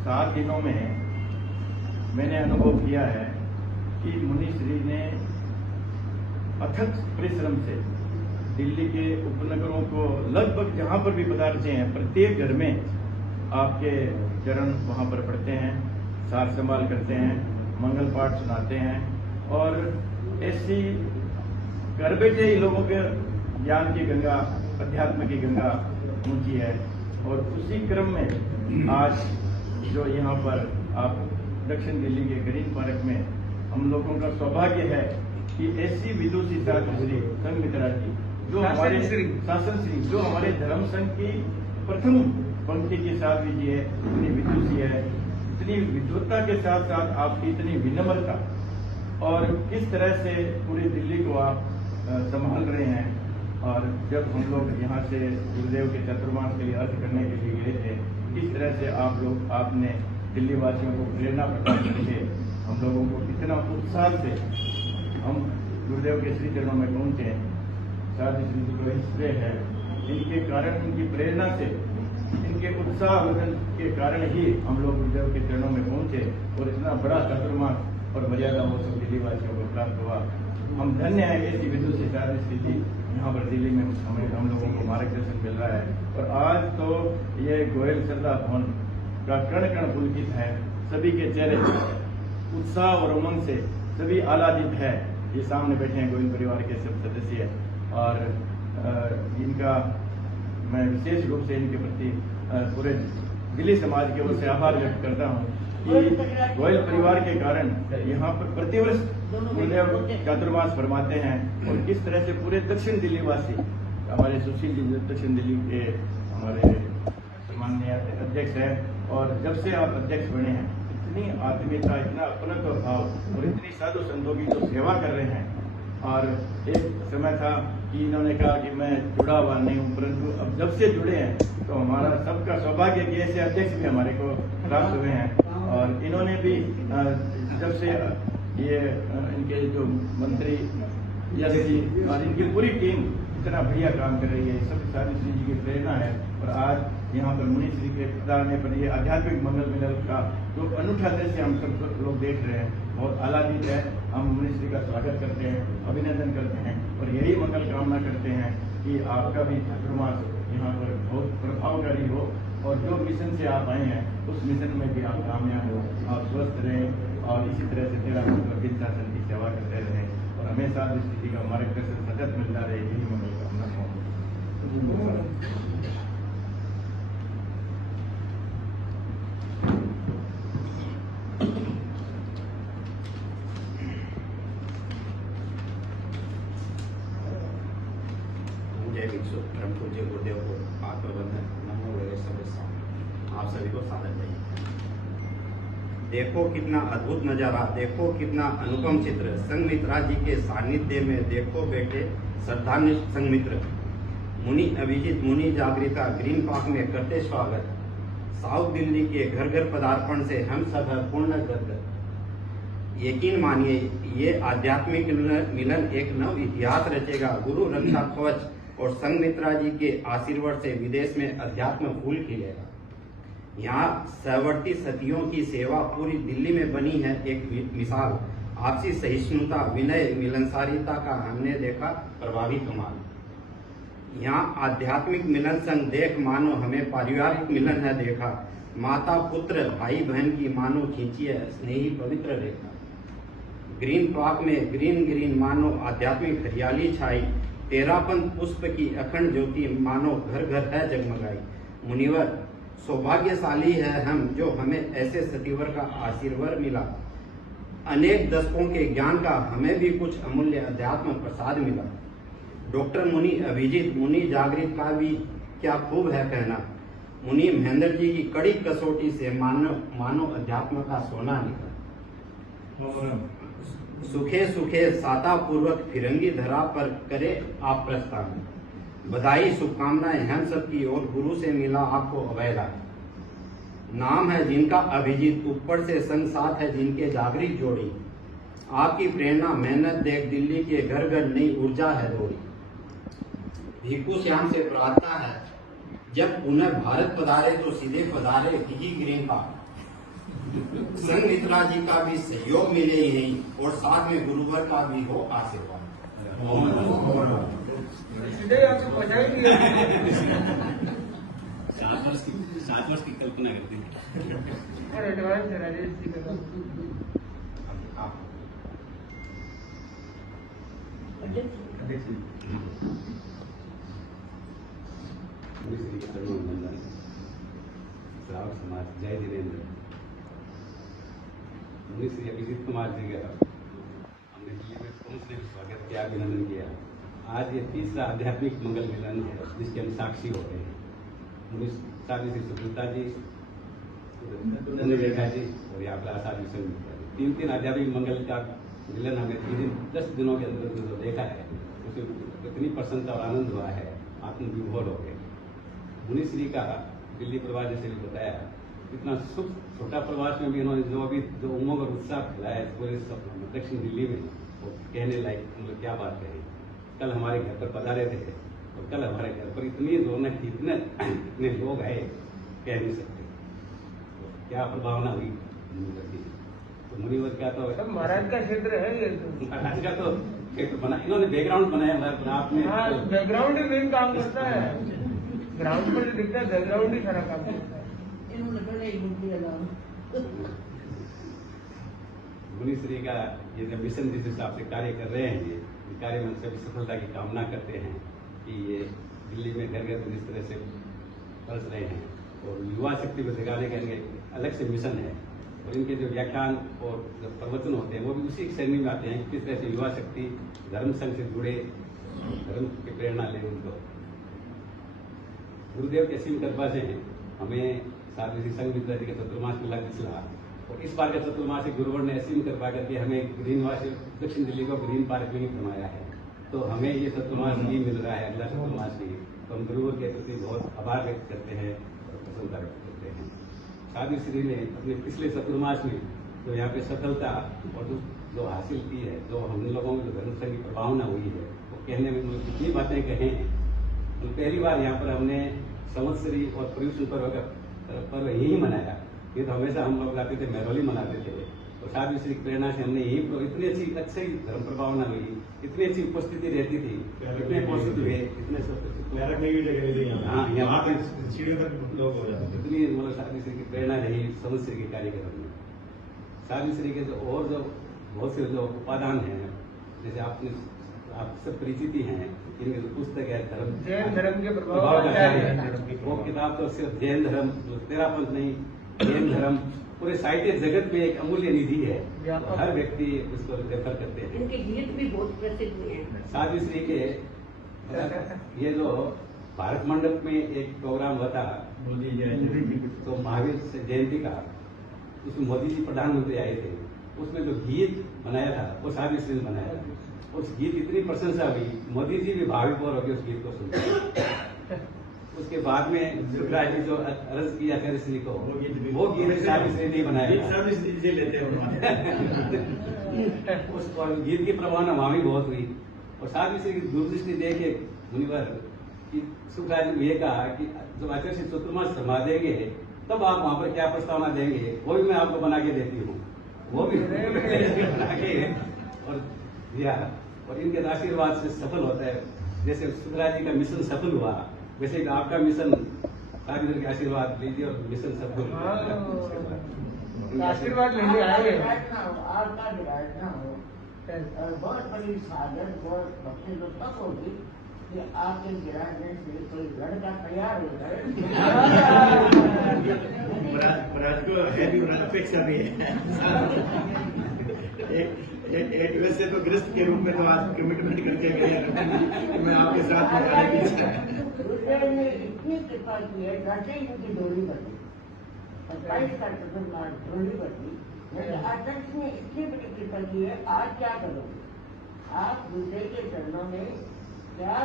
7 दिनों में मैंने अनुभव किया है कि मुनिश्री ने अथक परिश्रम से दिल्ली के उपनगरों को लगभग जहाँ पर भी पधारते हैं प्रत्येक घर में आपके चरण वहाँ पर पढ़ते हैं, सार संभाल करते हैं, मंगल पाठ सुनाते हैं और ऐसी घर बैठे ही लोगों के ज्ञान की गंगा, अध्यात्म की गंगा ऊंची है। और उसी क्रम में आज जो यहाँ पर आप दक्षिण दिल्ली के ग्रीन पार्क में हम लोगों का सौभाग्य है कि ऐसी विदुषी श्री संघमित्रा जी जो हमारे शासन श्री जो हमारे धर्म संघ की प्रथम पंक्ति के साथ भी जी है, इतनी विदुषी है, इतनी विद्वत्ता के साथ साथ आपकी इतनी विनम्रता और किस तरह से पूरी दिल्ली को आप संभाल रहे हैं। और जब हम लोग यहाँ से गुरुदेव के चतुर्मास के लिए अर्थ करने के लिए गए थे, किस तरह से आपने दिल्ली वासियों को प्रेरणा प्रदान करके हम लोगों को इतना उत्साह से हम गुरुदेव के श्री चरणों में पहुँचे। साथ ही श्री को श्रेय है, इनके कारण, इनकी प्रेरणा से, इनके उत्साह के कारण ही हम लोग गुरुदेव के चरणों में पहुँचे और इतना बड़ा चतुर्मास और मर्यादा महोत्सव दिल्ली वासियों को प्राप्त हुआ। हम धन्य हैं, ऐसी विदुषी सारी स्थिति यहाँ पर दिल्ली में हम लोगों को मार्गदर्शन मिल रहा है। और आज तो ये गोयल श्रद्धा भवन का कण कण पुलकित है, सभी के चेहरे उत्साह और उमंग से सभी आह्लादित है। ये सामने बैठे हैं गोयल परिवार के सब सदस्य और इनका मैं विशेष रूप से इनके प्रति पूरे दिल्ली समाज की ओर से आभार व्यक्त करता हूँ कि गोयल परिवार के कारण यहाँ पर प्रतिवर्ष गुरुदेव चातुर्मास फरमाते हैं और किस तरह से पूरे दक्षिण दिल्ली वासी, हमारे सुशील जी दक्षिण दिल्ली के हमारे माननीय अध्यक्ष हैं और जब से आप अध्यक्ष बने हैं इतनी आत्मीयता, इतना अपनत्व भाव और इतनी साधु संतों की जो सेवा कर रहे हैं। और एक समय था कि इन्होंने कहा कि मैं जुड़ा हुआ नहीं हूँ, परंतु अब जब से जुड़े हैं तो हमारा सबका सौभाग्य कि ऐसे अध्यक्ष भी हमारे को प्राप्त हुए हैं। और इन्होंने भी जब से ये इनके जो मंत्री यश जी और इनकी पूरी टीम इतना बढ़िया काम कर रही है, सब सारी श्री जी की प्रेरणा है। और आज यहाँ पर मुनिश्री के पधारने पर ये आध्यात्मिक मंगल मिलन का जो अनूठा दृश्य हम सब लोग देख रहे हैं, बहुत आह्लादित है। हम मुनिश्री का स्वागत करते हैं, अभिनंदन करते हैं और यही मंगल कामना करते हैं कि आपका भी चतुर्मास यहाँ पर बहुत प्रभावकारी हो और जो मिशन से आप आए हैं उस मिशन में भी आप कामयाब हो, आप स्वस्थ रहें और इसी तरह से तेरा दिन शासन की सेवा करते रहें और हमेशा स्थिति का मार्गदर्शन सतत मिलता रहे, यही मंगल कामना हो। परम पूज्य गुरुदेव को पाक प्रबंधन नमो वगैरह आप सभी को सादर चाहिए। देखो कितना अद्भुत नजारा, देखो कितना अनुपम चित्र। संघमित्रा जी के सानिध्य में देखो बैठे श्रद्धानिष्ठ संघमित्र। मुनि अभिजीत, मुनि जागृता ग्रीन पार्क में करते स्वागत। साउथ दिल्ली के घर घर पदार्पण से हम सब है पूर्ण गदगद। यकीन मानिए ये आध्यात्मिक मिलन एक नव इतिहास रचेगा। गुरु रक्षा कवच और संघमित्रा जी के आशीर्वाद से विदेश में अध्यात्म फूल खिलेगा। यहाँ सहवर्ती सतियों की सेवा पूरी दिल्ली में बनी है एक मिसाल। आपसी सहिष्णुता, विनय, मिलनसारिता का हमने देखा प्रभावी कमाल। यहाँ आध्यात्मिक मिलन संग देख मानो हमें पारिवारिक मिलन है देखा। माता पुत्र भाई बहन की मानो खींची है स्नेही पवित्र रेखा। ग्रीन पार्क में ग्रीन ग्रीन मानो आध्यात्मिक हरियाली छाई। तेरापन पुष्प की अखंड ज्योति मानो घर घर है जगमगाई। मुनिवर सौभाग्यशाली है हम जो हमें ऐसे सतीवर का आशीर्वाद मिला। अनेक दशकों के ज्ञान का हमें भी कुछ अमूल्य अध्यात्म प्रसाद मिला। डॉक्टर मुनि अभिजीत, मुनि जागृत का भी क्या खूब है कहना। मुनि महेंद्र जी की कड़ी कसौटी से मानो अध्यात्म का सोना निकला। सुखे सुखे साता पूर्वक फिरंगी धरा पर करे आप प्रस्थान। बधाई शुभकामनाएं हम सब की ओर गुरु से मिला आपको अभयदान। नाम है जिनका अभिजीत, ऊपर से संग साथ है जिनके जागृत जोड़ी। आपकी प्रेरणा मेहनत देख दिल्ली के घर घर नई ऊर्जा है दौड़ी। भीखू श्याम से प्रार्थना है जब पुनः भारत पधारे तो सीधे पधारे फिजी ग्रीन पार्क। संघ मित्रा जी का भी सहयोग मिले यही और साथ में गुरुवर का भी हो आशीर्वाद। सात वर्ष की कल्पना करते हैं। श्रावक समाज जय धीरेन्द्र मुनि श्री अभिजीत कुमार जी का हमने दिल्ली में पहुंचने में स्वागत किया, अभिनंदन किया। आज ये तीसरा आध्यात्मिक मंगल मिलन है जिसके हम साक्षी हो रहे हैं। मुनि साधु श्री सुब्रता जी, रेखा जी और यहाँ पर आसाद विषय तीन आध्यात्मिक मंगल का मिलन हमें 10 दिनों के अंदर जो देखा है उसमें इतनी प्रसन्नता और आनंद हुआ है, आत्मविभोर हो गए। मुनि श्री का दिल्ली प्रवास जैसे भी बताया, इतना सुख छोटा प्रवास में भी इन्होंने जो उमंग और उत्साह फैलाया पूरे दक्षिण दिल्ली में, वो कहने लायक मतलब क्या बात कही। कल हमारे घर पर पधारे थे और कल हमारे घर पर इतनी रौनक थी, इतने लोग आए कह नहीं सकते। तो क्या प्रभावना हुई मुनिवर की। तो मुनिवर क्या तो महाराज का क्षेत्र है ये, महाराज का तो क्षेत्र बना, इन्होंने बैकग्राउंड बनाया हमारे आप में। हाँ, बैकग्राउंड ही मेन काम करता है। ग्राउंड पर जो दिखता है बैकग्राउंड ही सारा काम करता है। मुनि श्री का ये जो मिशन जिस हिसाब से कार्य कर रहे हैं, ये कार्य में सभी सफलता की कामना करते हैं कि ये दिल्ली में घर घर जिस तरह से बरस रहे हैं और युवा शक्ति को जगाने का इनके अलग से मिशन है। और इनके जो व्याख्यान और जो प्रवचन होते हैं वो भी उसी श्रेणी में आते हैं कि किस तरह से युवा शक्ति धर्म संघ से जुड़े, धर्म की प्रेरणा ले उनको। गुरुदेव की असीम कृपा से हमें साधु श्री संघ मित्रा जी के चतुर्मास मिला पिछला, और इस बार का चतुर्मास गुरुवर ने असीम कृपा करके हमें ग्रीन वास दक्षिण दिल्ली को ग्रीन पार्क में ही बनाया है। तो हमें ये चतुर्मास भी मिल रहा है, अगला चतुर्मास भी। तो हम गुरुवर के प्रति बहुत आभार व्यक्त करते हैं और प्रसन्नता व्यक्त करते हैं। साधु श्री ने अपने पिछले चतुर्मास में जो यहाँ पे सफलता और जो हासिल की है, जो हम लोगों में जो धर्म संघ की प्रभावना हुई है, वो कहने में मुझे कितनी बातें कहे हैं। तो पहली बार यहाँ पर हमने संवत्सरी और पर्यूषण पर्व का पर्व यही मनाया। ये तो हमेशा हम लोग जाते थे, मेहरौली मनाते थे। और साधु श्री की प्रेरणा से हमने यही इतनी अच्छी धर्म प्रभावना हुई, इतनी अच्छी उपस्थिति रहती थी, इतने उपस्थित हुए, इतने हाँ यहाँ पे लोग हो जाते हैं। इतनी मतलब साधु श्री की प्रेरणा रही संवत्सरी के कार्यक्रम में। साधु श्री के और जो बहुत से जो उपादान हैं, जैसे आप सब परिचित ही हैं, इनके जो पुस्तक है जैन धर्म के प्रभाव का कार्य, वो किताब तो सिर्फ जैन धर्म 13 पंथ नहीं, जैन धर्म पूरे साहित्य जगत में एक अमूल्य निधि है। हर व्यक्ति उसको रेफर करते हैं। इनके गीत भी बहुत प्रसिद्ध हुए हैं। साधु श्री के ये जो भारत मंडप में एक प्रोग्राम हुआ था तो महावीर जयंती का, उसमें मोदी जी प्रधानमंत्री आए थे। उसमें जो गीत बनाया था वो साधु श्री ने बनाया था। उस गीत इतनी प्रशंसा हुई, मोदी जी भी भाविक हो गए उस गीत को सुनकर। उसके बाद में शुक्राचार्य जी जो अर्ज किया आचार्य श्री को, वो गीत साधु श्री ने बनाया था। उस गीत की प्रभावना वहां भी बहुत हुई। और साधु श्री की दूरदृष्टि देखे मुनिवर कि शुक्राचार्य जी ने ये कहा कि जब आचार्य श्री चतुर्मास फरमा देंगे तब आप वहां पर क्या प्रस्तावना देंगे, वो भी मैं आपको बना के देती हूँ। वो भी बना के और दिया। और इनके आशीर्वाद से सफल होता है। जैसे शुक्राचार्य जी का मिशन सफल हुआ, वैसे आपका मिशन साधु के आशीर्वाद लीजिए और मिशन सफल आशीर्वाद लेने आए। आपका विराजना हो और बहुत बड़ी साधन बहुत भक्ति तो तब होगी कि आपके विराजने से कोई लड़का तैयार हो जाए। महाराज को है भी अपेक्षा भी है। एक वैसे तो गृहस्थ के रूप में तो आज कमिटमेंट करके गए कि मैं आपके साथ में जाने की इच्छा है। गुरुदेव ने इतनी कृपा की है, जैसे इनकी डोरी बनी 27 का चतुर्मास डोरी बनी, आचार्य ने इतनी बड़ी कृपा की है। आज क्या करोगे आप? गुरुदेव के चरणों में क्या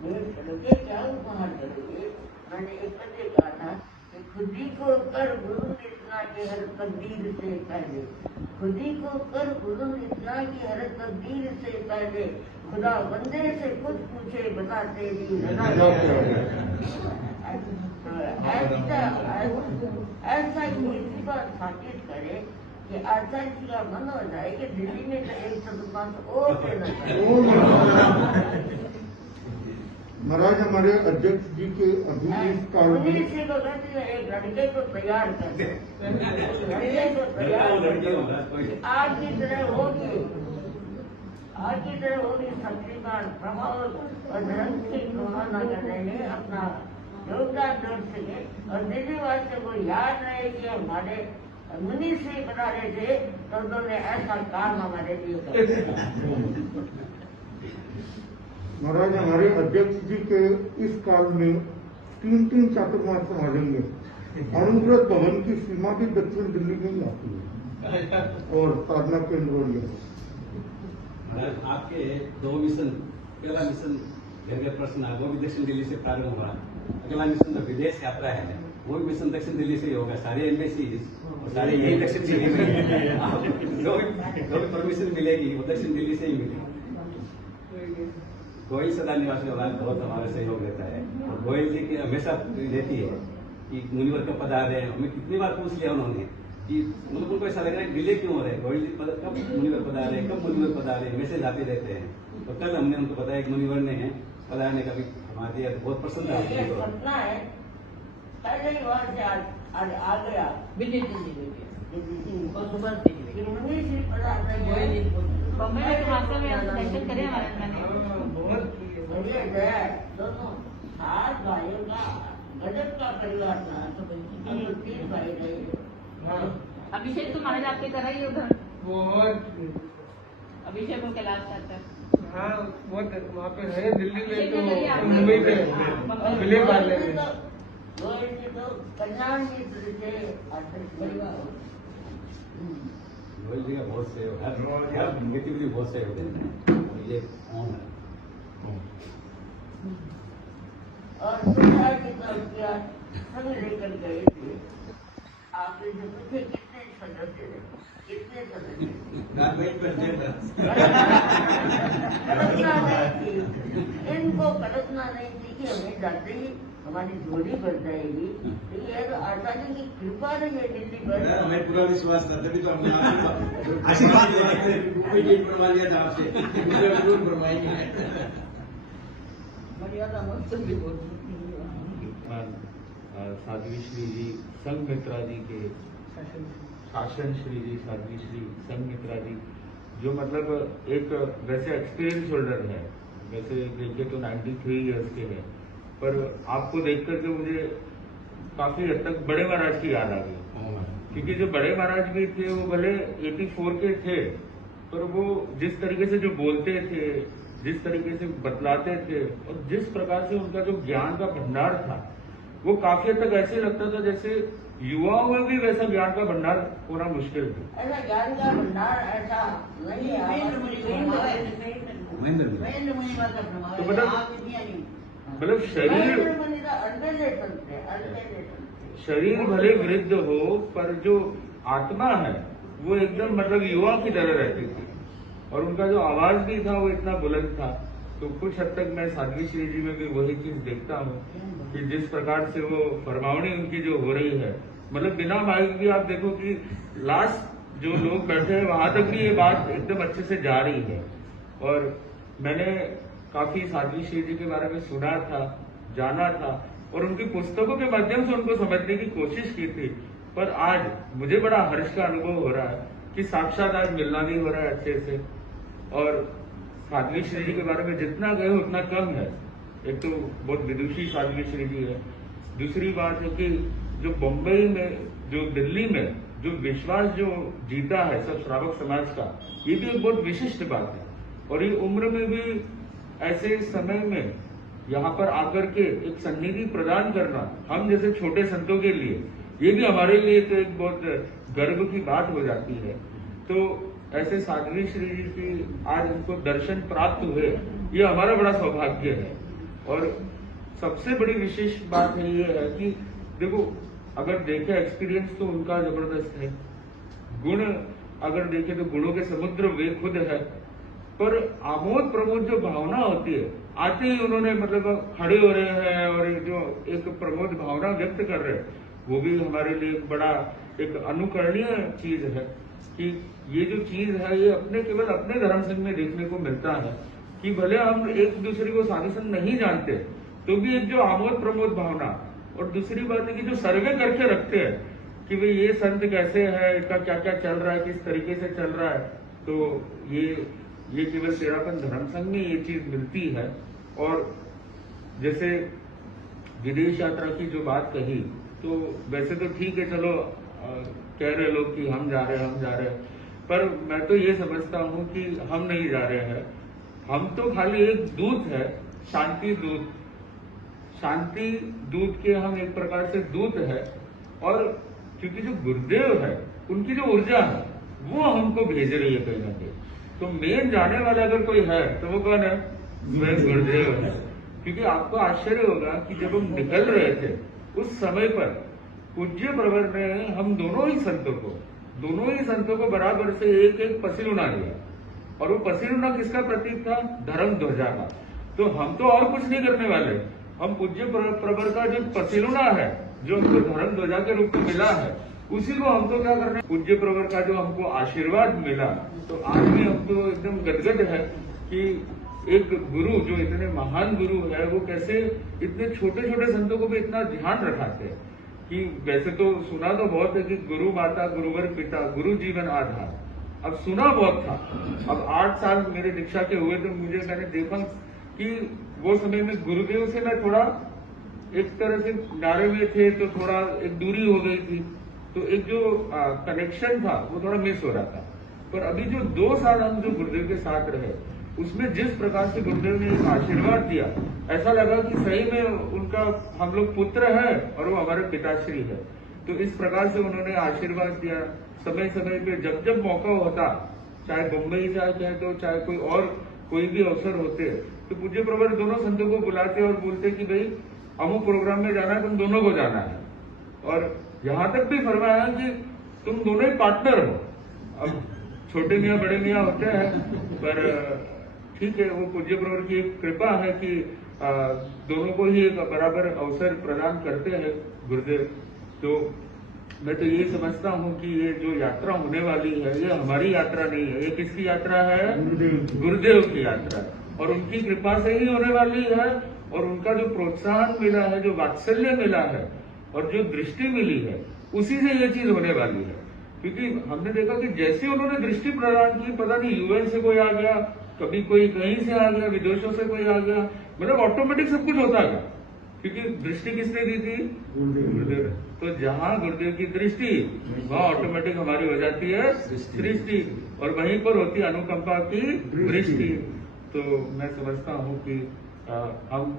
भेंट करोगे, क्या उपहार करोगे? मैंने एक पत्र कहा था कि खुद ही को कर गुरु इतना के हर तकदीर से पहले, खुद ही को कर गुरु इतना की हर तकदीर से पहले, खुदा बंदे से कुछ पूछे बता तेरी रजा। ऐसा किसी को स्थापित करे कि आचार्य का मन हो जाए कि दिल्ली में तो एक चतुर्मास और देना चाहिए। महाराज हमारे अध्यक्ष जी के अभी इस काल में उन्हीं से तो कहते हैं, एक लड़के को तैयार कर दे, लड़के को तैयार कर दो, आज की तरह होगी, आज की तरह होगी शक्तिमान प्रभाव और धर्म की कामना करने में अपना योगदान जोड़ सके और दिल्ली वासियों को याद रहे कि हमारे मुनि से बता रहे थे तो उन्होंने ऐसा काम हमारे लिए कर। महाराज हमारे अध्यक्ष जी के इस काल में 3 चातुर्मास संभालेंगे। अनुव्रत भवन की सीमा भी दक्षिण दिल्ली में ही आती है और साधना केंद्र और महाराज आपके 2 मिशन, पहला मिशन घर घर प्रश्न वो भी दक्षिण दिल्ली से प्रारंभ हुआ। अगला मिशन तो विदेश यात्रा है, वो भी मिशन दक्षिण दिल्ली से ही होगा। सारे एम्बेसी और सारे यही दक्षिण दिल्ली में जो भी परमिशन मिलेगी वो दक्षिण दिल्ली से ही मिलेगी। गोयल सदा निवासी वाला बहुत हमारा सहयोग रहता है और गोयल जी की हमेशा रहती है कि मुनिवर कब पधार रहे हैं। हमें कितनी बार पूछ लिया उन्होंने कि मतलब उनको ऐसा लग रहा है डिले क्यों हो रहा है, गोयल जी कब मुनिवर पधार रहे हैं, कब मुनिवर पधार रहे हैं, मैसेज आते रहते हैं। तो कल हमने उनको बताया कि मुनिवर ने पधारने का भी हमारे दिया, बहुत पसंद ये है। सपना है, पहले ही वहाँ से आज आ गया दिल्ली और सुबह फिर मुनि से पधार रहे बम्बई में भाषा में दर्शन करे हमारे मैंने ये गया दोनों 8 भाइयों का गजब का परिवार था। तो 3 भाई रहे। अभिषेक तो महाराज आपके करा ही उधर बहुत अभिषेक को कैलाश करता है। हाँ बहुत वहाँ पे है दिल्ली में तो मुंबई में विले पार्ले में तो कल्याण मित्र से परिवार गोयल जी का बहुत सहयोग, हर गतिविधि बहुत सहयोग देते हैं। ये ऑन है और सुधा जी का क्या संग लेकर गए थे। आपने जो पूछे कितने सदस्य थे, कितने सदस्य कल्पना नहीं थी, इनको कल्पना नहीं थी कि हमें जाते ही हमारी जोड़ी बन जाएगी। तो ये तो आचार्य की कृपा रही है दिल्ली पर। हमें पूरा विश्वास था, तभी तो हमने आशीर्वाद बनवा लिया था आपसे, जरूर बनवाएंगे। मर्यादा मत भी बोलती साध्वी श्री जी संघ मित्रा जी के शासन श्री जी साध्वी श्री संघ मित्रा जी जो मतलब एक वैसे एक्सपीरियंस होल्डर है, वैसे देखे तो 93 इयर्स के हैं, पर आपको देख करके मुझे काफी हद तक बड़े महाराज की याद आ गई। क्योंकि जो बड़े महाराज भी थे वो भले 84 के थे, पर वो जिस तरीके से जो बोलते थे, जिस तरीके से बतलाते थे और जिस प्रकार से उनका जो ज्ञान का भंडार था, वो काफी हद तक ऐसे लगता था जैसे युवाओं में भी वैसा ज्ञान का भंडार होना मुश्किल था। ऐसा ज्ञान का भंडार ऐसा नहीं है। तो मतलब शरीर भले वृद्ध हो पर जो आत्मा है वो एकदम मतलब युवा की तरह रहती थी और उनका जो आवाज भी था वो इतना बुलंद था। तो कुछ हद तक मैं साध्वी श्री जी में भी वही चीज देखता हूँ कि जिस प्रकार से वो फरमावनी उनकी जो हो रही है, मतलब बिना माइक भी आप देखो कि लास्ट जो लोग बैठे हैं वहां तक भी ये बात एकदम अच्छे से जा रही है। और मैंने काफी साध्वी श्री जी के बारे में सुना था, जाना था और उनकी पुस्तकों के माध्यम से उनको समझने की कोशिश की थी, पर आज मुझे बड़ा हर्ष का अनुभव हो रहा है कि साक्षात आज मिलना भी हो रहा है अच्छे से। और साध्वी श्री जी के बारे में जितना कहे उतना कम है। एक तो बहुत विदुषी साध्वी श्री जी है, दूसरी बात है कि जो बम्बई में, जो दिल्ली में जो विश्वास जो जीता है सब श्रावक समाज का, ये भी एक बहुत विशिष्ट बात है। और ये उम्र में भी ऐसे समय में यहाँ पर आकर के एक सन्निधि प्रदान करना हम जैसे छोटे संतों के लिए, ये भी हमारे लिए तो एक बहुत गर्व की बात हो जाती है। तो ऐसे साध्वी श्री जी की आज उनको दर्शन प्राप्त हुए, ये हमारा बड़ा सौभाग्य है। और सबसे बड़ी विशेष बात है ये है कि देखो अगर देखे एक्सपीरियंस तो उनका जबरदस्त है, गुण अगर देखे तो गुणों के समुद्र वे खुद है, पर आमोद प्रमोद जो भावना होती है, आते ही उन्होंने मतलब खड़े हो रहे हैं और जो एक प्रमोद भावना व्यक्त कर रहे हैं, वो भी हमारे लिए एक बड़ा एक अनुकरणीय चीज है कि ये जो चीज है ये केवल अपने धर्म संघ में देखने को मिलता है कि भले हम एक दूसरे को साधु संत नहीं जानते तो भी एक जो आमोद प्रमोद भावना, और दूसरी बात है कि जो सर्वे करके रखते हैं कि भाई ये संत कैसे है, इसका क्या क्या चल रहा है, किस तरीके से चल रहा है, तो ये केवल तेरापन धर्म संघ में ये चीज मिलती है। और जैसे विदेश यात्रा की जो बात कही, तो वैसे तो ठीक है, चलो कह रहे लोग कि हम जा रहे हैं, पर मैं तो ये समझता हूँ कि हम नहीं जा रहे हैं। हम तो खाली एक दूत है, शांति दूत के हम एक प्रकार से दूत है। और क्योंकि जो गुरुदेव है उनकी जो ऊर्जा है वो हमको भेज रही है कहीं ना कहीं, तो मेन जाने वाला अगर कोई है तो वो कौन है? स्वयं गुरुदेव है। क्योंकि आपको आश्चर्य होगा कि जब हम निकल रहे थे उस समय पर पूज्य प्रवर ने हम दोनों ही संतों को बराबर से एक एक पसीलुना दिया, और वो पसीलुना किसका प्रतीक था? धर्म ध्वजा का। तो हम तो और कुछ नहीं करने वाले, हम पूज्य प्रवर का जो पसीलुना है, जो हमको धर्म ध्वजा के रूप में मिला है, उसी को हमको क्या करना है? पूज्य प्रवर का जो हमको आशीर्वाद मिला, तो आज भी हमको एकदम गदगद है कि एक गुरु जो इतने महान गुरु है वो कैसे इतने छोटे छोटे संतों को भी इतना ध्यान रखाते हैं। कि वैसे तो सुना तो बहुत है कि गुरु माता गुरुवर पिता गुरु जीवन आधार, अब सुना बहुत था। अब 8 साल मेरे दीक्षा के हुए तो मैंने देखा कि वो समय में गुरुदेव से मैं थोड़ा एक तरह से नारे में थे, तो थोड़ा एक दूरी हो गई थी, तो एक जो कनेक्शन था वो थोड़ा मिस हो रहा था। पर अभी जो 2 साल हम जो गुरुदेव के साथ रहे, उसमें जिस प्रकार से गुरुदेव ने एक आशीर्वाद दिया, ऐसा लगा कि सही में उनका हम लोग पुत्र है और वो हमारे पिताश्री है। तो इस प्रकार से उन्होंने आशीर्वाद दिया समय समय पे, जब जब मौका होता, चाहे बम्बई से आए तो चाहे कोई भी अवसर होते, तो पूज्य प्रवर दोनों संतों को बुलाते और बोलते कि भाई अमुक प्रोग्राम में जाना है, तुम दोनों को जाना है। और यहाँ तक भी फरमाया कि तुम दोनों ही पार्टनर हो। अब छोटे मियाँ बड़े मियाँ होते हैं, पर ठीक है, वो पूज्य प्रवर की एक कृपा है कि दोनों को ही एक बराबर अवसर प्रदान करते हैं गुरुदेव। तो मैं तो ये समझता हूँ कि ये जो यात्रा होने वाली है ये हमारी यात्रा नहीं है, ये किसकी यात्रा है? गुरुदेव की यात्रा, और उनकी कृपा से ही होने वाली है। और उनका जो प्रोत्साहन मिला है, जो वात्सल्य मिला है और जो दृष्टि मिली है, उसी से ये चीज होने वाली है। क्योंकि हमने देखा कि जैसे उन्होंने दृष्टि प्रदान की, पता नहीं यूएन से कोई आ गया, कभी कोई कहीं से आ गया, विदेशों से कोई आ गया, मतलब ऑटोमेटिक सब कुछ होता गया। क्योंकि दृष्टि किसने दी थी? गुरुदेव। तो जहाँ गुरुदेव की दृष्टि, वहाँ ऑटोमेटिक हमारी हो जाती है दृष्टि, और वहीं पर होती है अनुकंपा की दृष्टि। तो मैं समझता हूँ कि हम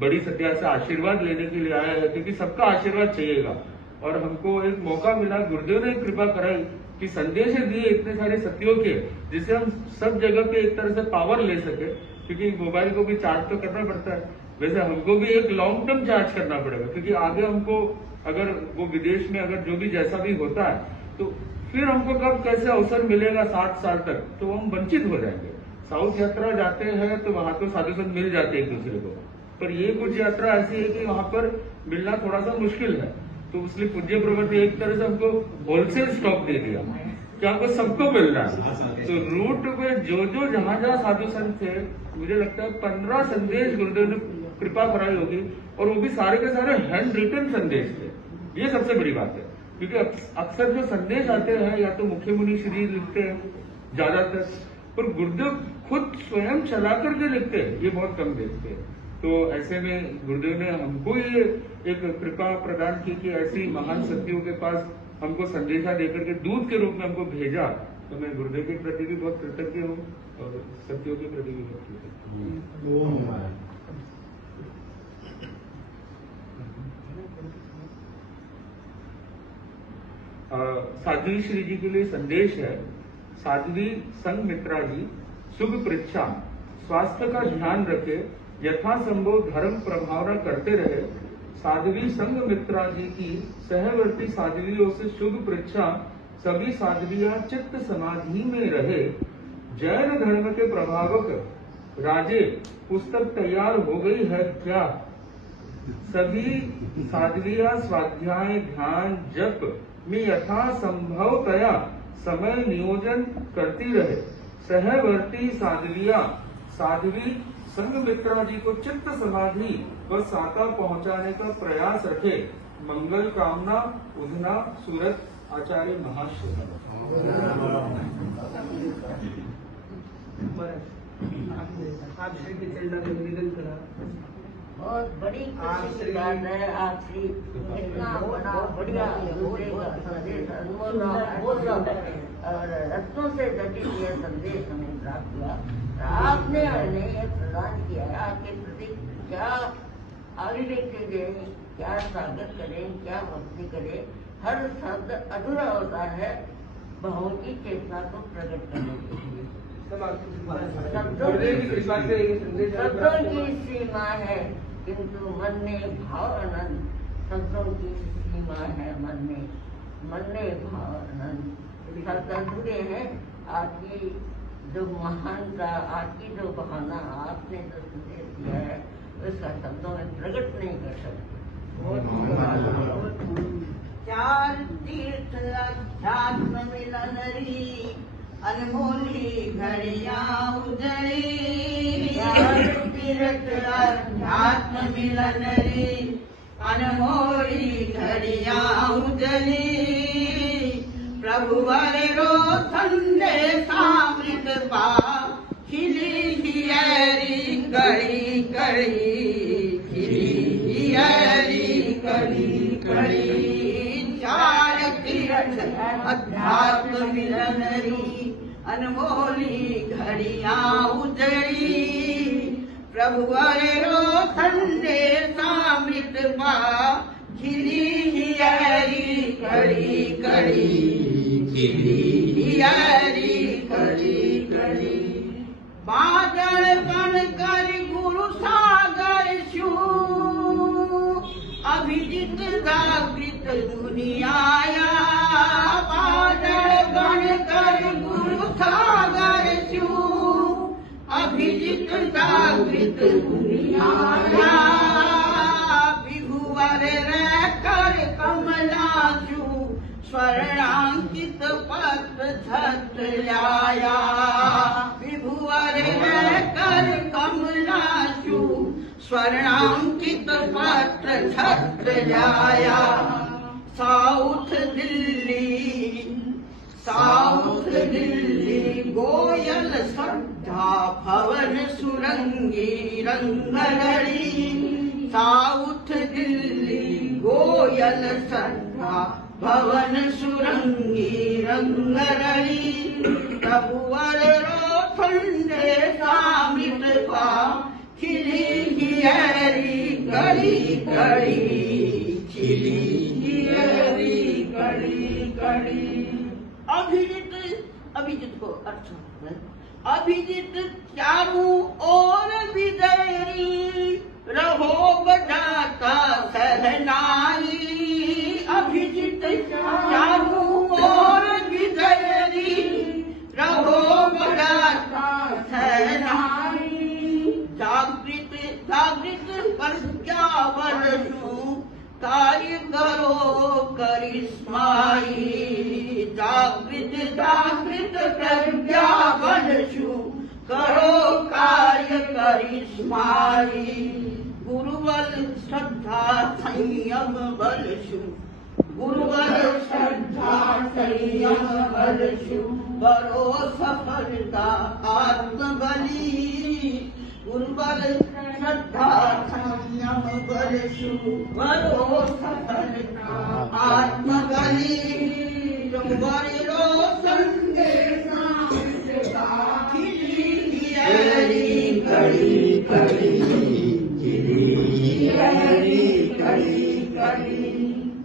बड़ी सत्या से आशीर्वाद लेने के लिए आए हैं, क्योंकि सबका आशीर्वाद चाहिएगा। और हमको एक मौका मिला, गुरुदेव ने कृपा कराई कि संदेश दिए इतने सारे सत्यों के, जिससे हम सब जगह पे एक तरह से पावर ले सके। क्योंकि मोबाइल को भी चार्ज तो करना पड़ता है, वैसे हमको भी एक लॉन्ग टर्म चार्ज करना पड़ेगा, क्योंकि आगे हमको अगर वो विदेश में अगर जो भी जैसा भी होता है, तो फिर हमको कब कैसे अवसर मिलेगा 7 साल तक, तो हम वंचित हो जाएंगे। साउथ यात्रा जाते हैं तो वहां तो साधु संत मिल जाते हैं एक दूसरे को, पर ये कुछ यात्रा ऐसी है कि वहां पर मिलना थोड़ा सा मुश्किल है। तो इसलिए पूज्य प्रवर ने एक तरह से हमको होलसेल स्टॉक दे दिया कि आपको सबको मिलना है। तो रूट पे जो जहां साधु संत थे, मुझे लगता है 15 संदेश गुरुदेव ने कृपा कराई होगी, और वो भी सारे के सारे हैंड रिटन संदेश थे। ये सबसे बड़ी बात है, क्योंकि अक्सर जो संदेश आते हैं या तो मुख्य मुनि श्री लिखते हैं ज्यादातर, पर गुरुदेव खुद स्वयं चला करके लिखते हैं, ये बहुत कम देखते हैं। तो ऐसे में गुरुदेव ने हमको ये एक कृपा प्रदान की कि ऐसी महान सत्यों के पास हमको संदेशा देकर के दूत के रूप में हमको भेजा। तो मैं गुरुदेव के प्रति भी बहुत कृतज्ञ हूँ और सत्यों के प्रति भी बहुत कृतज्ञ हूँ। साध्वी श्री जी के लिए संदेश है। साध्वी संघ मित्रा जी शुभ पृच्छा, स्वास्थ्य का ध्यान रखे, यथासंभव धर्म प्रभावना करते रहे। साध्वी संघ मित्रा जी की सहवर्ती साध्वियों से शुभ पृच्छा, सभी साध्वियां चित्त समाधि में रहे। जैन धर्म के प्रभावक राजे पुस्तक तैयार हो गई है क्या? सभी साध्विया स्वाध्याय ध्यान जप में यथा संभवतया समय नियोजन करती रहे। सहवर्ती साध्वी संग मित्रादि को चित्त समाधि व साता पहुंचाने का प्रयास रखे। मंगल कामना उधना सूरत आचार्य महाशिव। आपसे भी चलना का निवेदन करा। बहुत बड़ी खुशी की बात है। आपसे इतना बड़ा बढ़िया संदेश अनमोल और रत्नों से घटित यह संदेश हमें प्राप्त हुआ। आपने हमें यह प्रदान किया है। आपके प्रति क्या अभिव्यक्ति दें, क्या स्वागत करें, क्या भक्ति करें। हर शब्द अधूरा होता है भावों की चेतना को प्रकट करने के लिए। शब्दों की सीमा है किंतु मन में भाव अनंत। शब्दों की सीमा है मन में भाव अनंत। शब्द अधूरे हैं। आपकी जो महानता, आपकी जो बहाना, आपने जो संदेश दिया है उसका शब्दों में प्रकट नहीं कर सकते। चार तीर्थ अध्यात्म मिलनरी अनमोली घड़िया उजड़ी। चार तीर्थ अध्यात्म मिलनरी अनमोली घड़िया उजड़ी। प्रभु वर रो संदेशामृत पा खिली हियरी कड़ी कड़ी खिली हियरी कड़ी कड़ी। चार तीर्थ अध्यात्म मिलनरी अनमोली घड़िया उजड़ी। प्रभु रो संदेशामृत पा खिली हियरी कड़ी कड़ी खिली हियरी कड़ी कड़ी। बादल बन कर गुरु सागर शू अभिजित जागृत दुनियाया। बादल बन कर गुरु सागर शू अभिजित जागृत दुनियाया। विभुवर रहकर कमलाशु स्वर्णांकित पत्र छत्र लाया। विभुवर रहकर कमलाशु स्वर्णांकित पत्र छत्र लाया। साउथ दिल्ली गोयल श्रद्धा भवन सुरंगी रंगलड़ी। साउथ दिल्ली गोयल श्रद्धा भवन सुरंगी रंगलड़ी। प्रभुवर रो संदेशामृत पा खिली हियरी कड़ी कड़ी खिली हियरी कड़ी कड़ी। अभिजित को अर्थ है अभिजित चारों ओर विजयी रहो बजाता सहनाई। अभिजित चारों ओर विजयी रहो बजाता सहनाई। जागृत प्रज्ञावलशु कार्य करो करिश्माई। जागृत प्रज्ञावलशु करो कार्य करिश्माई। गुरुबल श्रद्धा संयम बलशु गुरुबल श्रद्धा संयम बलशु करो सफलता आत्मबली। गुरुबल श्रद्धा संयम बलशु करो सफलता आत्मबली। रो संदेशा खिली हियरी कड़ी कड़ी खिली हियरी कड़ी कड़ी।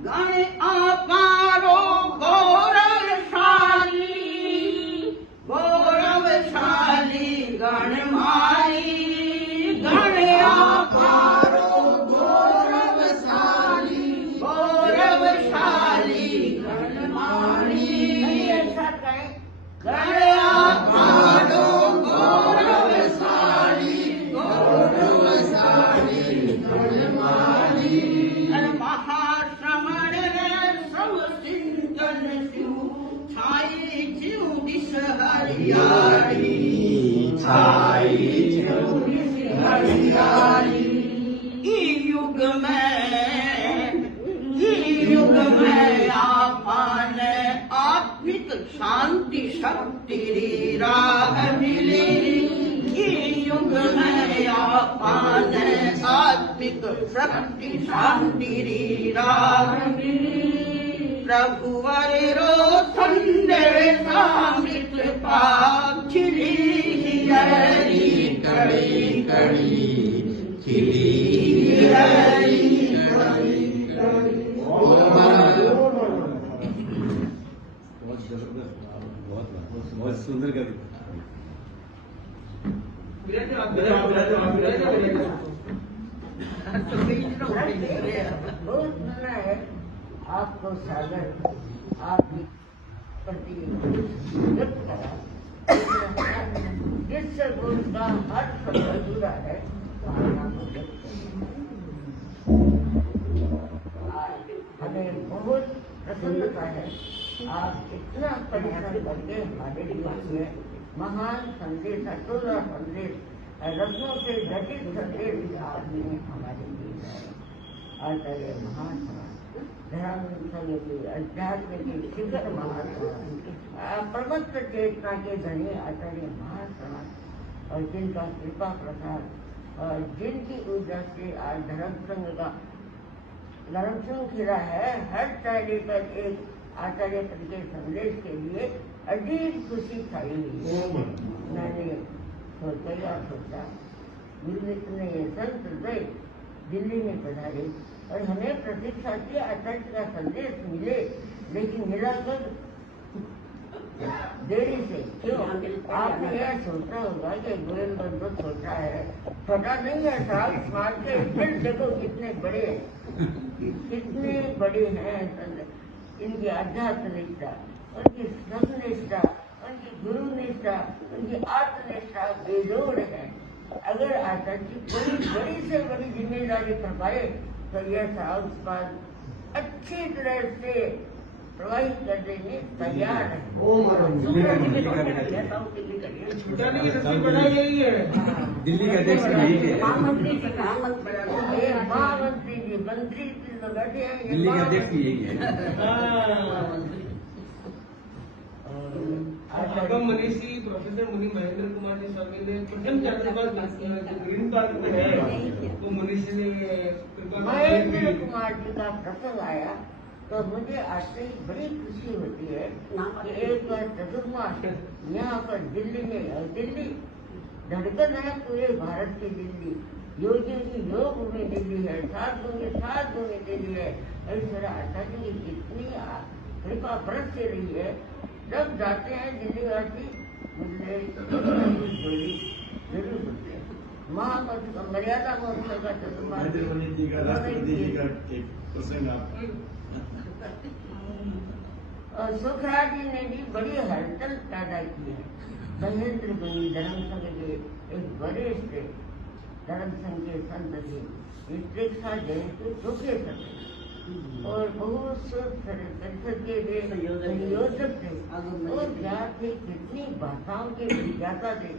गण अपारो गौरवशाली गणमाई। गण अपारो गौरवशाली गणमाई। गण अपारो गौरवशाली गणमाई। छाई हरियाली। युग में आपन आत्मिक शांति शक्ति राह मिली। युग में आपन आत्मिक शक्ति शांति राह मिली। प्रभुवर रो संदेशामृत पाप खिली हरी कड़ी कड़ी खिली हरी कड़ी कड़ी। बहुत सुंदर कविता। बहुत सुंदर है। आपको सागर आपकी प्रति व्यक्त करा जिससे उसका हर शब्द जुड़ा है। हमें बहुत प्रसन्नता है। आप इतना परिश्रम करके हमारे लिए महान संदेश, अटूट संदेश, रत्नों से घटित संदेश आपने हमारे लिए आचार्य महान धर्म संघ के अध्यात्म के शिखर महात्मा प्रबुद्ध चेतना के धनी आचार्य महात्मा और जिनका कृपा प्रसाद और जिनकी ऊर्जा से आज धर्म संघ खिला है। हर चाहे पर एक आचार्य पद के संदेश के लिए अजीब खुशी छाई हुई है। मैंने सोचा इतने संत हृदय दिल्ली में पधारे और हमें प्रतीक्षा की आचार्य का संदेश मिले, लेकिन मिला कर देरी से। क्यों? आपने यह सोचा होगा कि गोयल बंधु छोटा है। छोटा नहीं है साहब, समाज के फिर देखो कितने बड़े कितने बड़े हैं। इनकी आध्यात्म निष्ठा, उनकी सत्निष्ठा, उनकी गुरु निष्ठा, उनकी आत्मनिष्ठा बेजोड़ है। अगर आचार्य कोई बड़ी से बड़ी जिम्मेदारी कर पाए तो यह साहब पर अच्छी तरह से प्रवाहित करने में तैयार है। दिल्ली के अध्यक्ष महामंत्री जी मंत्री तो बैठे हैं। दिल्ली के अध्यक्ष यही है। आगम मनीषी प्रोफेसर मुनि महेंद्र कुमार जी स्वामी ने प्रथम छात्रावास ग्रीन पार्क में है तो मनीषी ने महेंद्र कुमार जी का प्रसंग आया तो मुझे आज से ही बड़ी खुशी होती है कि एक चतुर्मास यहाँ पर दिल्ली में, दिल्ली धड़कन है पूरे भारत की दिल्ली, योगियों की योग भूमि दिल्ली है, साधुओं की साध भूमि दिल्ली है। ऐश्वर्या आचार्य की कितनी कृपा बरस से रही है। जब जाते हैं दिल्ली वासी मुझे जरूर बोलते हैं। महामंत्र मर्यादा महोत्सव का चतुर्मास और सुखराज जी ने भी बड़ी हलचल पैदा की है। महेंद्र मुनि धर्म संघ के एक वरिष्ठ धर्म संघ के संत थे, शिक्षा जयंती चौथे समय और बहुत परिषद के वे संयोजक थे और ज्ञान थे, कितनी भाषाओं के विज्ञाता थे,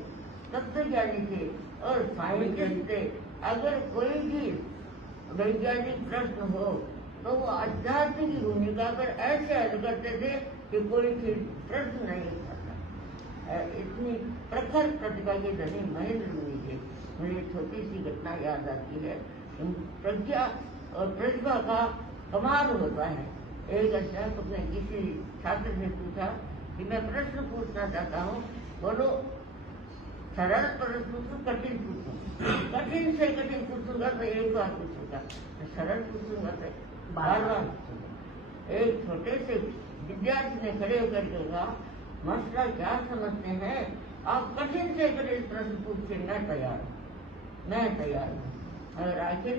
तत्वज्ञानी थे और साइंटिस्ट थे। अगर कोई भी वैज्ञानिक प्रश्न हो तो वो अध्यात्म की भूमिका पर ऐसे हल करते थे कि कोई प्रश्न नहीं उठाता। इतनी प्रखर प्रतिभा के धनी महेंद्र मुनि थे। मुझे छोटी सी घटना याद आती है। प्रज्ञा और प्रतिभा का कमाल होता है। एक अध्यापक ने किसी छात्र से पूछा कि मैं प्रश्न पूछना चाहता हूँ, बोलो सरल प्रश्न पूछूं कठिन पूछूं? कठिन से कठिन पूछूंगा तो एक बार पूछूंगा, सरल पूछूंगा तो बार बार पूछूंगा। एक छोटे से विद्यार्थी ने खड़े होकर के कहा, मसला क्या समझते हैं आप? कठिन से कठिन प्रश्न पूछे मैं तैयार हूँ, मैं तैयार हूँ। और आखिर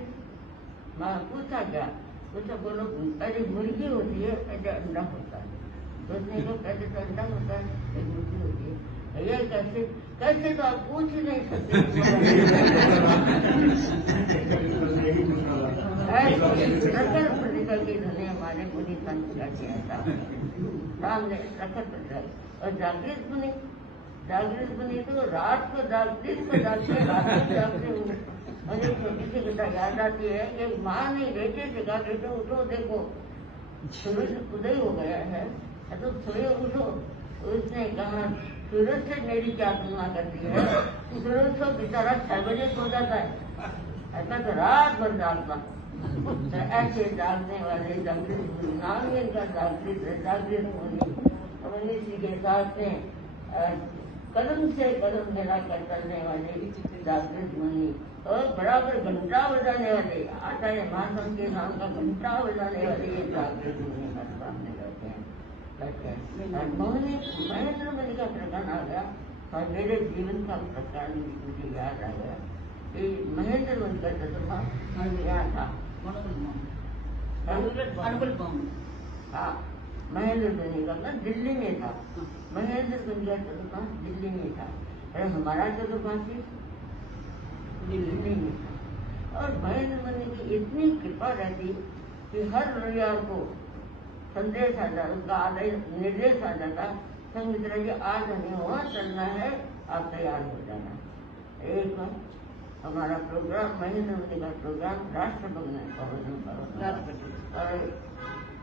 मैं पूछा क्या? पूछा बोलो पहले मुर्गी होती है पहले अंडा होता है। सोचने को पहले तो अंडा होता है फिर मुर्गी होती है। भैया कैसे कैसे तो आप पूछ ही नहीं सकते। प्रखर प्रतिभा के धने हमारे मुनि संत का किया था सामने प्रखर प्रतिभा। और जागृत मुनि जागृत बनी तो रात को जागते रात को जागते हूँ। और एक छोटी सी घटना याद आती है कि माँ ने बेटे से कहा बेटे उठो देखो सूरज उदय हो गया है तो सोए उठो। उसने कहा सूरज से मेरी क्या तुलना करती है, सूरज तो बेचारा 6 बजे सो जाता है, ऐसा तो रात भर जागता। तो ऐसे जागने वाले जागृत नाम ही इनका जागृत मुनि जी के साथ में कदम से कदम मिला कर चलने वाले जागृत मुनि और बराबर घंटा बजाने वाले आचार्य महासंघ के नाम का घंटा बजाने वाले ये जागृत मुनि हमारे सामने बैठे हैं। महेंद्र मुनि का प्रकरण आ गया और मेरे जीवन का प्रकरण मुझे याद आ गया कि महेंद्र मुनि का चतुर्था यहाँ था हाँ महेंद्र मुनि का दिल्ली में था। महेंद्र मुनि का चतुर्था दिल्ली में था। अरे हमारा चतुर्मासी दिल्ली में था। और महेंद्र मुनि की इतनी कृपा रहती कि हर रविवार को संदेश आ जाता, उसका आदेश निर्देश आ जाता संगीत जी आज हमें वहाँ चलना है, आप तैयार हो जाना। एक हमारा प्रोग्राम महेंद्र मुनि का प्रोग्राम राष्ट्रभवन और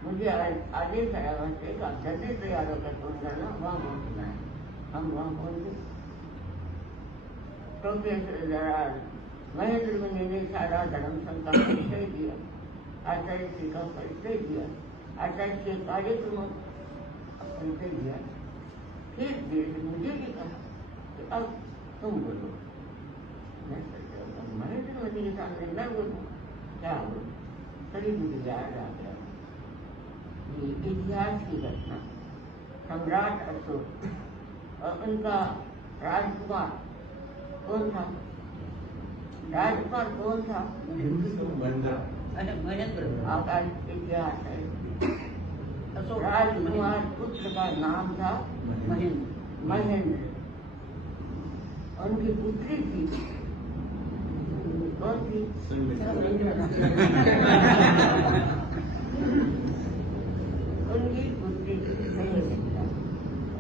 मुझे आदेश आया वहाँ से आप जल्दी तैयार होकर फोन करना, वहाँ पहुँचना है। हम वहाँ पहुँचे। प्रोफेसर महेंद्र मुनि ने सारा धर्म संघ का परिचय दिया, आचार्य श्री का परिचय दिया, आचार्य के कार्यक्रमों का परिचय दिया। फिर मुझे भी कहा कि अब तुम बोलो। मैं महेंद्र मुनि के सामने मैं बोलूँ क्या बोलूँ, तभी मुझे याद आ गया इतिहास की घटना। सम्राट अशोक और उनका राजकुमार कौन था? राजकुमार कौन था? आकाश इतिहास है। राजकुमार पुत्र का नाम था महेंद्र। उनकी पुत्री थी कौन थी? उनकी पुत्री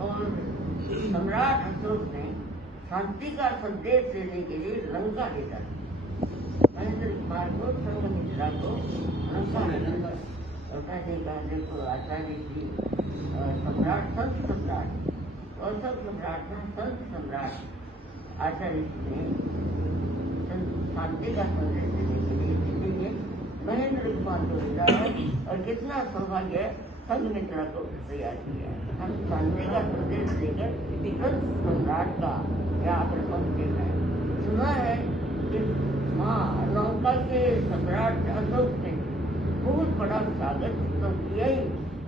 और सम्राट अशोक ने शांति का संदेश देने के लिए लंका भेजा। महेंद्र कुमार को संघमित्रा को लंका भेजा और कहने का देखो आचार्य जी सम्राट संत सम्राट और सब सम्राट था संत सम्राट आचार्य जी ने शांति का संदेश देने के लिए दिल्ली में महेंद्र कुमार को भेजा है। और कितना सौभाग्य संघमित्रा को तैयार किया। हम शांति का संदेश देकर संत सम्राट का यहाँ पर पहुँचे हैं। सुना है कि माँ लंका के सम्राट अशोक ने बहुत बड़ा स्वागत तो किया ही,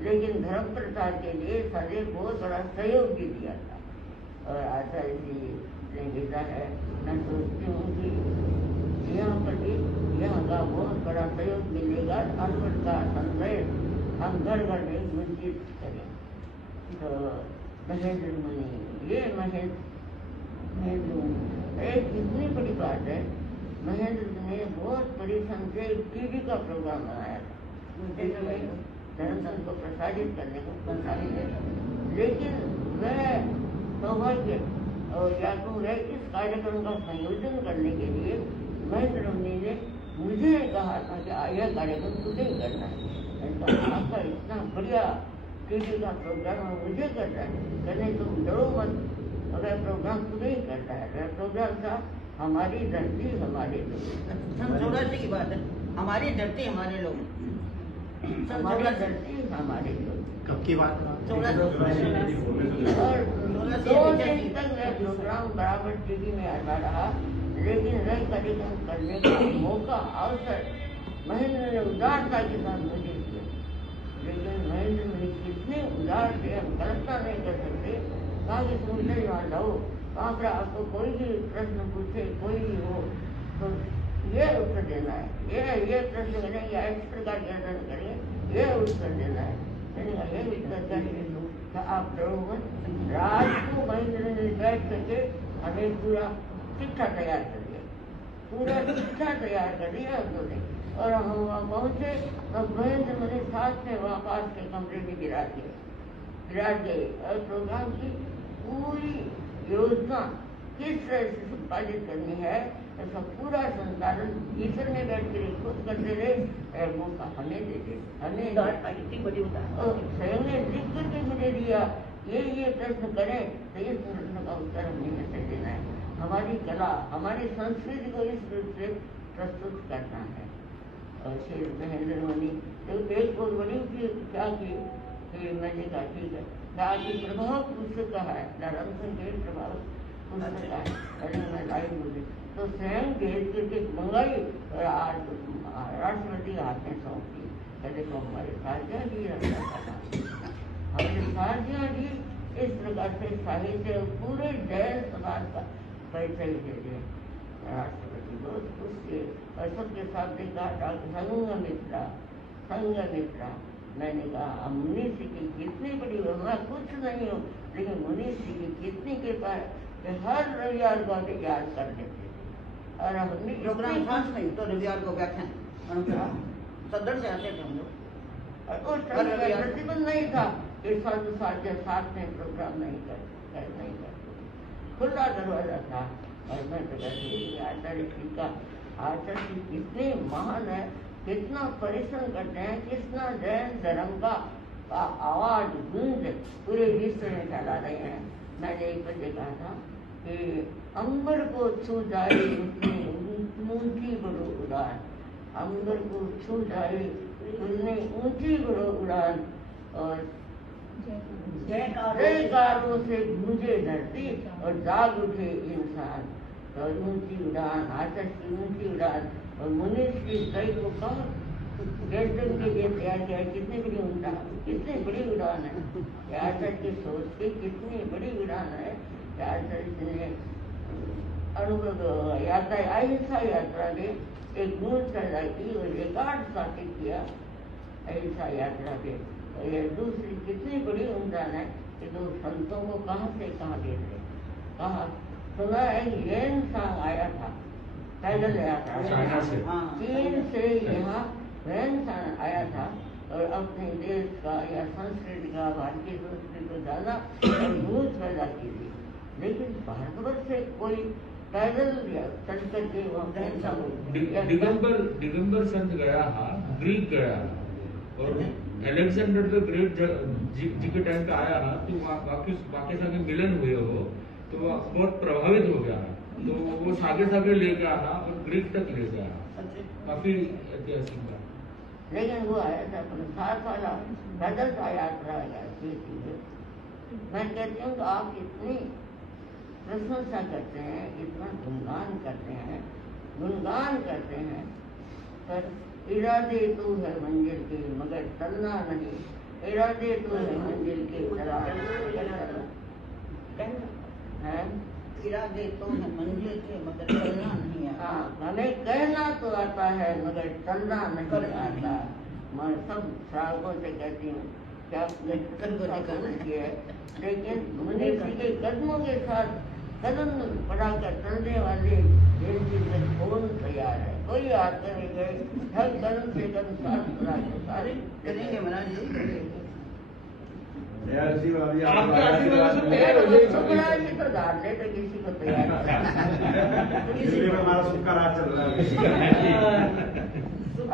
लेकिन धर्म प्रचार के लिए सदैव बहुत बड़ा सहयोग भी दिया था। और आचार्य जी ने भेजा है। मैं सोचती हूँ कि यहाँ पर भी यहाँ का बहुत बड़ा सहयोग मिलेगा। अनपढ़ का संदेश हम घर घर में मंजित करें। तो महेंद्र मुनि ये महेंद्र मुनि एक कितनी बड़ी बात है। महेंद्र ने बहुत बड़ी संख्या टीवी का प्रोग्राम बनाया था धर्म संघ को प्रसारित करने को प्रसारित, लेकिन वह सौभाग्य और या तो वह इस कार्यक्रम का संयोजन करने के लिए महेंद्र मुनि ने मुझे कहा था कि यह कार्यक्रम तुझे ही करना है। आपका इतना बढ़िया टीवी का प्रोग्राम मुझे करना है, कहने तुम डरो मत, अगर प्रोग्राम तुझे ही करना है। वह प्रोग्राम था हमारी धरती हमारे लोग। 16 की बात है, हमारी धरती हमारे लोग, हमारी धरती हमारे लोग। कब की बात? 16 और 2 दिन तक वह प्रोग्राम बराबर टीवी में आता रहा, लेकिन वह कार्यक्रम करने का मौका अवसर महेंद्र ने उदारता के साथ मुझे दिया। लेकिन महेंद्र मुनि कितने उदार थे, हम कल्पना नहीं कर सकते। कहा कि तुम नहीं वहाँ जाओ, वहाँ पर आपको कोई भी प्रश्न पूछे, कोई भी हो तो ये उत्तर देना है, ये प्रश्न करें या इस प्रकार के अर्थ करें, ये उत्तर देना है। मैंने कहा ये उत्तर चाहिए तो आप डरो मत। रात को महेंद्र ने बैठ करके हमें पूरा चिट्ठा तैयार कर दिया, पूरा चिट्ठा तैयार कर दिया उन्होंने। और हम वहाँ पहुँचे तो महेंद्र मुनि साथ में वहाँ पास के कमरे में गिरा गए। और प्रोग्राम की पूरी योजना किस तरह से संपादित करनी है, ऐसा पूरा संचालन ईश्वर में बैठ कर खुद करते रहे, मौका हमें दे दे, हमें स्वयं ने लिख करके मुझे दिया, ये प्रश्न करें तो इस प्रश्न का उत्तर हमें ऐसे देना है। हमारी कला, हमारी संस्कृति को इस रूप से प्रस्तुत करना है। और श्री महेंद्र मुनि तो एक बहुत बड़ी क्या की, मैंने कहा ठीक है, कि प्रभाव पुस्तक का है, धर्म के प्रभाव पुस्तक का है, अरे मैं लाई बोली तो स्वयं भेज करके मंगाई और आज राष्ट्रपति हाथ में सौंप दी। कहते तो हमारे साथियाँ भी रखा था, हमारे साथियाँ भी इस प्रकार से साहित्य पूरे जैन समाज का परिचय दे दिए। राष्ट्रपति बहुत खुश थे और सबके साथ देखा डॉक्टर संघमित्रा। मैंने कहा मुनि श्री की कितनी बड़ी, मैं कुछ नहीं हूँ लेकिन मुनि श्री की कितनी कृपा है, हर रविवार को हमें याद कर लेते थे और हमने प्रोग्राम खास नहीं तो रविवार को व्याख्यान सदर से आते थे हम लोग। और उस समय प्रतिबंध नहीं था कि साधु साध्य साथ में प्रोग्राम नहीं करते, खुला दरवाजा था। और मैं तो कहती आचार्य जी का, आचार्य जी कितने महान है, कितना परिश्रम करते हैं, कितना जैन धर्म का आवाज गूंज पूरे विश्व में फैला रहे हैं। मैंने एक बजे कहा था कि अंबर को छू जाए उसने ऊंची बड़ो उड़ान, अंबर को छू जाए उसने ऊंची बड़ो उड़ान, और जयकारों से गूंजे धरती और जाग उठे इंसान। तो ऊंची उड़ान, आकाश की ऊंची उड़ान, और मुनीष की कई को कम गर्दन के लिए तैयार किया, कितनी बड़ी उड़ान, कितनी बड़ी उड़ान है। आचार्य की सोच की कितनी बड़ी उड़ान है। आचार्य ने अनुभव यात्रा, अहिंसा यात्रा में एक मूल पैदा की और रिकॉर्ड स्थापित किया अहिंसा यात्रा पे। और ये दूसरी कितनी बड़ी उड़ान है कि तो संतों को कहाँ से कहाँ ले गए, कहाँ सुना एक जैन सांग आया था, पैदल आया था चीन से यहाँ जैन सांग आया था और अपने देश का या संस्कृति का, भारतीय संस्कृति को जाना और मूल पैदा की थी। लेकिन भारतवर्ष से कोई पैदल चल करके वहाँ दिगंबर संत गया हा, ग्रीक गया और अलेक्जेंडर द ग्रेट जी के टाइम पे आया हा, तो वाकई संगे मिलन हुए हो तो बहुत प्रभावित हो गया, तो वो सागे सागे ले गया था और ग्रीक तक ले गया, काफी ऐतिहासिक बात। लेकिन वो आया था साथ वाला पैदल का यात्रा आया। मैं कहती हूँ आप इतनी प्रशंसा करते हैं, इतना गुणगान करते हैं, पर इरादे तो है मंजिल के मगर चलना नहीं, इरादे तो है मंजिल के इरादे तो है मंजिल के मगर चलना नहीं आता। हाँ, हमें कहना तो आता है मगर चलना नहीं आता। मैं सब श्रावकों से कहती हूँ क्या है, लेकिन मुनि जी के कदमों के साथ कदम बढ़ाकर चलने वाले कौन तैयार है? कोई आकर नहीं गए, हर कदम से कदम साथ बढ़ा के सारे करेंगे महाराज जी। आपके आशीर्वाद से तैयार हो जाएगी तो डाल दे तो किसी को तैयार हमारा सुखा राज चल रहा है।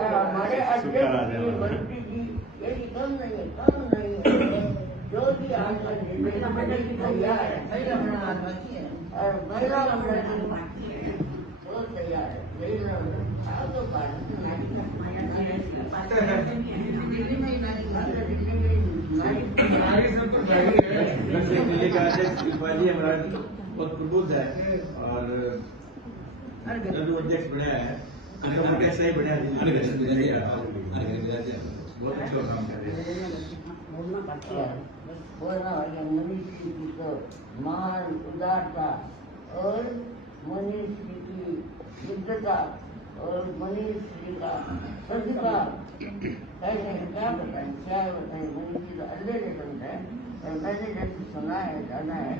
हमारे अध्यक्ष जी, मंत्री जी, ये भी कम नहीं है, जो भी आपका निर्णय तैयार है और महिला मंडल तो तैयार है। तो दिल्ली का अध्यक्ष शिवाजी महाराज बहुत प्रबुद्ध है और अध्यक्ष बढ़िया है, सही बढ़िया बहुत अच्छा काम कर रहे हैं। बोलना मनुष्य की तो महान उदारता और मनुष्य की शुद्धता और मनुष्य का प्रतिभा कैसे क्या बताएं मनुष्य तो अल्लाह ने समझा है। और मैंने जैसे सुना है, जाना है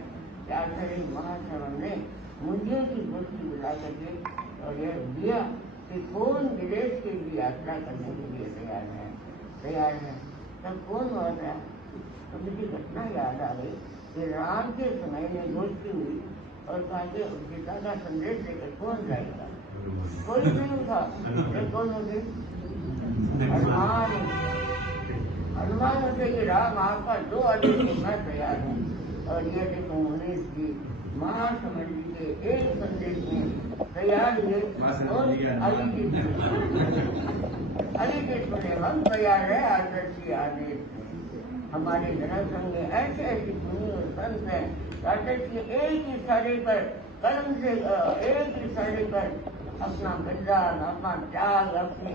कि आचार्य महाश्रवण ने मुंजियों की गोष्ठी बुला करके और यह दिया कि कौन विदेश के लिए यात्रा करने के लिए तैयार है, तब कौन हुआ था? तो मुझे घटना याद आ गई कि राम के समय में गोष्ठी हुई और कहा कि गीता का संदेश लेकर कौन जाएगा, कोई नहीं उठा। कौन हो गए? हनुमान। हनुमान होते कि राम आपका जो आदेश हो मैं तैयार हूँ। और ये देखो मनीष जी महासमर जी के एक संदेश में तैयार हुए अलीजीत बने हम तैयार है आदर्शी आदेश में। हमारे जनसंघ में ऐसे ऐसी मुनि और संत हैं आदर्श के एक ही इशारे पर कलम से एक ही इशारे पर अपना बलिदान अपना त्याग अपनी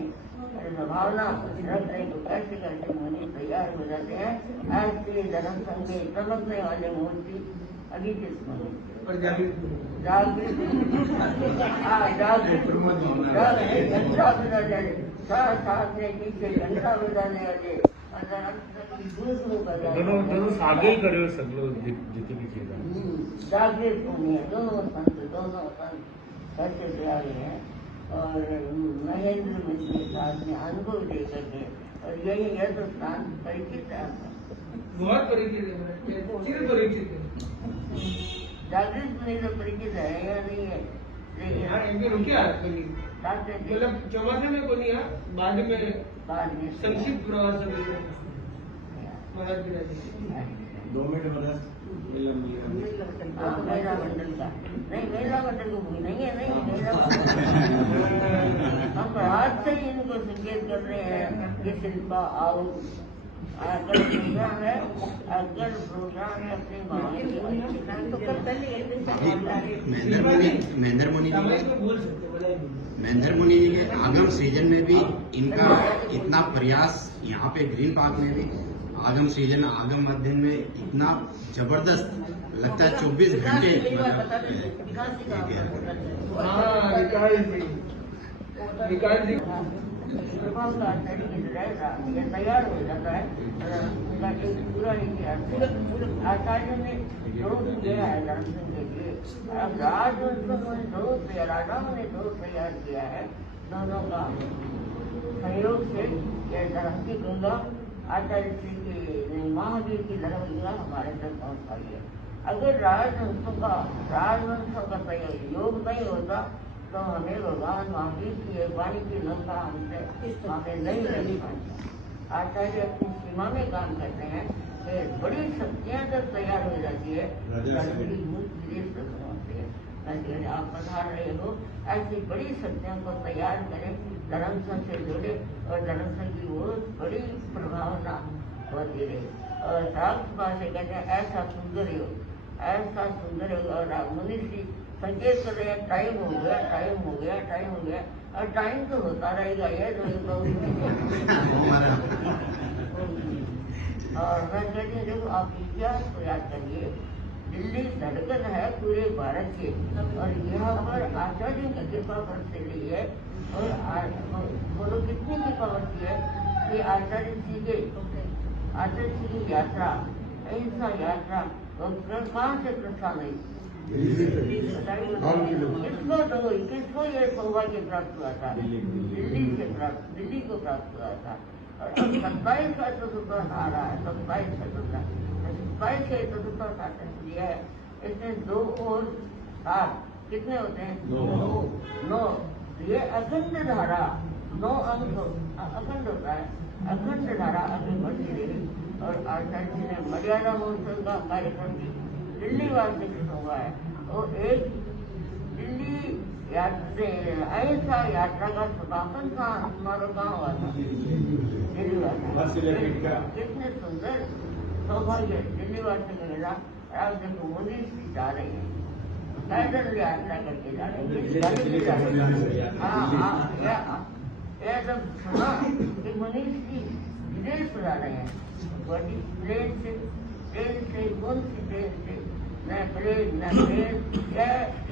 भावना रखने को कैसे कैसे मुनि तैयार हो जाते हैं। ऐसे जनसंघ में चमकने वाले मूर्ति अलीजीत मुनि और जागृत घंटा बजाने साथ में पीछे घंटा बजाने वाले दोनों आगे ही खड़े हो सब लोग जितने भी चीज जागृत मुनि है। दोनों संत कैसे तैयार हैं और महेंद्र मिश्र के साथ में अनुभव दे करके और यही है तो स्थान परिचित है बहुत परिचित है, चिर परिचित है। जागृत मुनि तो परिचित है या नहीं है? यहाँ इनके रुकिया मतलब चौमासे में को नहीं है, बाद में संक्षिप्त प्रवास दो मिनट मेरा मंडल का नहीं, मेरा मंडल को भूल नहीं है। नहीं मेरा हम आज से ही इनको संकेत कर रहे हैं कि शिल्पा आओ अगर प्रोग्राम है अपने महेंद्र मुनि जी के आगम सीजन में भी इनका इतना प्रयास, यहाँ पे ग्रीन पार्क में भी आगम सीजन आगम माध्यम में इतना जबरदस्त लगता है 24 घंटे तैयार हो जाता है। उनका एक पूरा इतिहास आचार्य ने जरूर किया है दर्शन के लिए। अब राजाओं ने जरूर तैयार किया है। दोनों का सहयोग से यह धर्म की गंगा आचार्य श्री की महावीर की धर्म गंगा हमारे तक पहुँच पाई है। अगर राजवंशों का योग नहीं होता तो हमें भगवान महावीर की एक वाणी की लंका हमें नहीं रह पाती। आचार्य अपनी सीमा में काम करते हैं कि बड़ी शक्तियाँ जब तैयार हो जाती है आप पधार रहे हो, ऐसी बड़ी शक्तियों को तैयार करें, धर्मसंघ से जुड़े और धर्मसंघ की वो बड़ी प्रभावना होती रही। और शास्त्र से कहते हैं ऐसा सुंदर योग, ऐसा सुंदर योग। और मुनि श्री संकेत कर रहे हैं टाइम हो गया और टाइम तो होता रहेगा ये तो और मैं कहती हूँ देखो आप इतिहास को याद करिए। दिल्ली धड़कन है पूरे भारत के और यहाँ पर आचार्य की कृपा बरस रही है। और बोलो कितनी कृपा बरसी है कि आचार्य जी की यात्रा, अहिंसा यात्रा कहाँ से प्रस्थान हुई? किसको ये सौभाग्य प्राप्त हुआ था? दिल्ली को प्राप्त हुआ था। और 27 का चतुर्थ आ रहा है, 27 के चतुर्थ दिया है। इसमें 2 और 7 कितने होते हैं? 9। ये अखंड धारा 9 अंक अखंड होता है। अखंड धारा आगे बढ़ती रही और आचार्य जी ने मर्यादा महोत्सव का कार्यक्रम दिल्ली वासी हुआ है। और एक दिल्ली अहिंसा यात्रा का समापन समारोह कहाँ हुआ था? दिल्ली वासी। कितने सुंदर सौभाग्य दिल्ली वासी को मिला। आप देखो मोदी जी जा रहे हैं, पैदल यात्रा करके जा रहे हैं। हाँ यह सब सुना कि मनीष जी विदेश जा रहे हैं। ट्रेन से कौन सी ट्रेन से? न प्लेन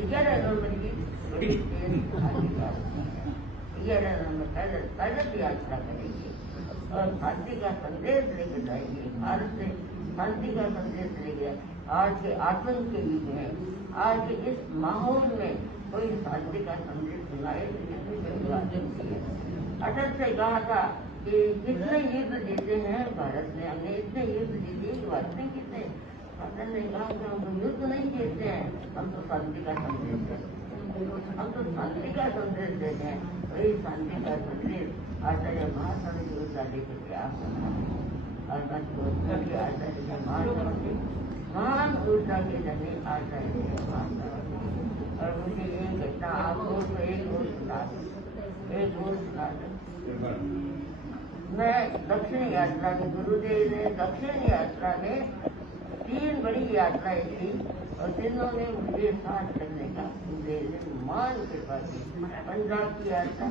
11 नवंबर की बड़ी ट्रेन 11 नवंबर पैदल यात्रा करेंगे और शांति का संदेश लेकर जाएंगे। भारत से शांति का संदेश लेकर आज के आतंक के युग में, आज के इस माहौल में कोई शांति का संदेश सुनाए। अटल से कहा था कि कितने युद्ध जीते हैं भारत ने, हमने इतने युद्ध जीते कि बात नहीं जीते। हमने कहा कि हम तो युद्ध नहीं जीतते हैं, हम तो शांति का संदेश देते हैं, हम तो शांति का संदेश देते हैं। वही शांति का संदेश आचार्य महास्वामी की ऊर्जा लेकर के आप आचार्य महास्वामी महान ऊर्जा के जने आचार्य महास्वामी। और मुझे ये कहता आपको तो एक और सुना मैं दक्षिण यात्रा में, गुरुदेव ने दक्षिण यात्रा में 3 बड़ी यात्राएं की और तीनों ने मुझे साथ करने का गुरुदेव ने मान कृपा की। पंजाब की यात्रा,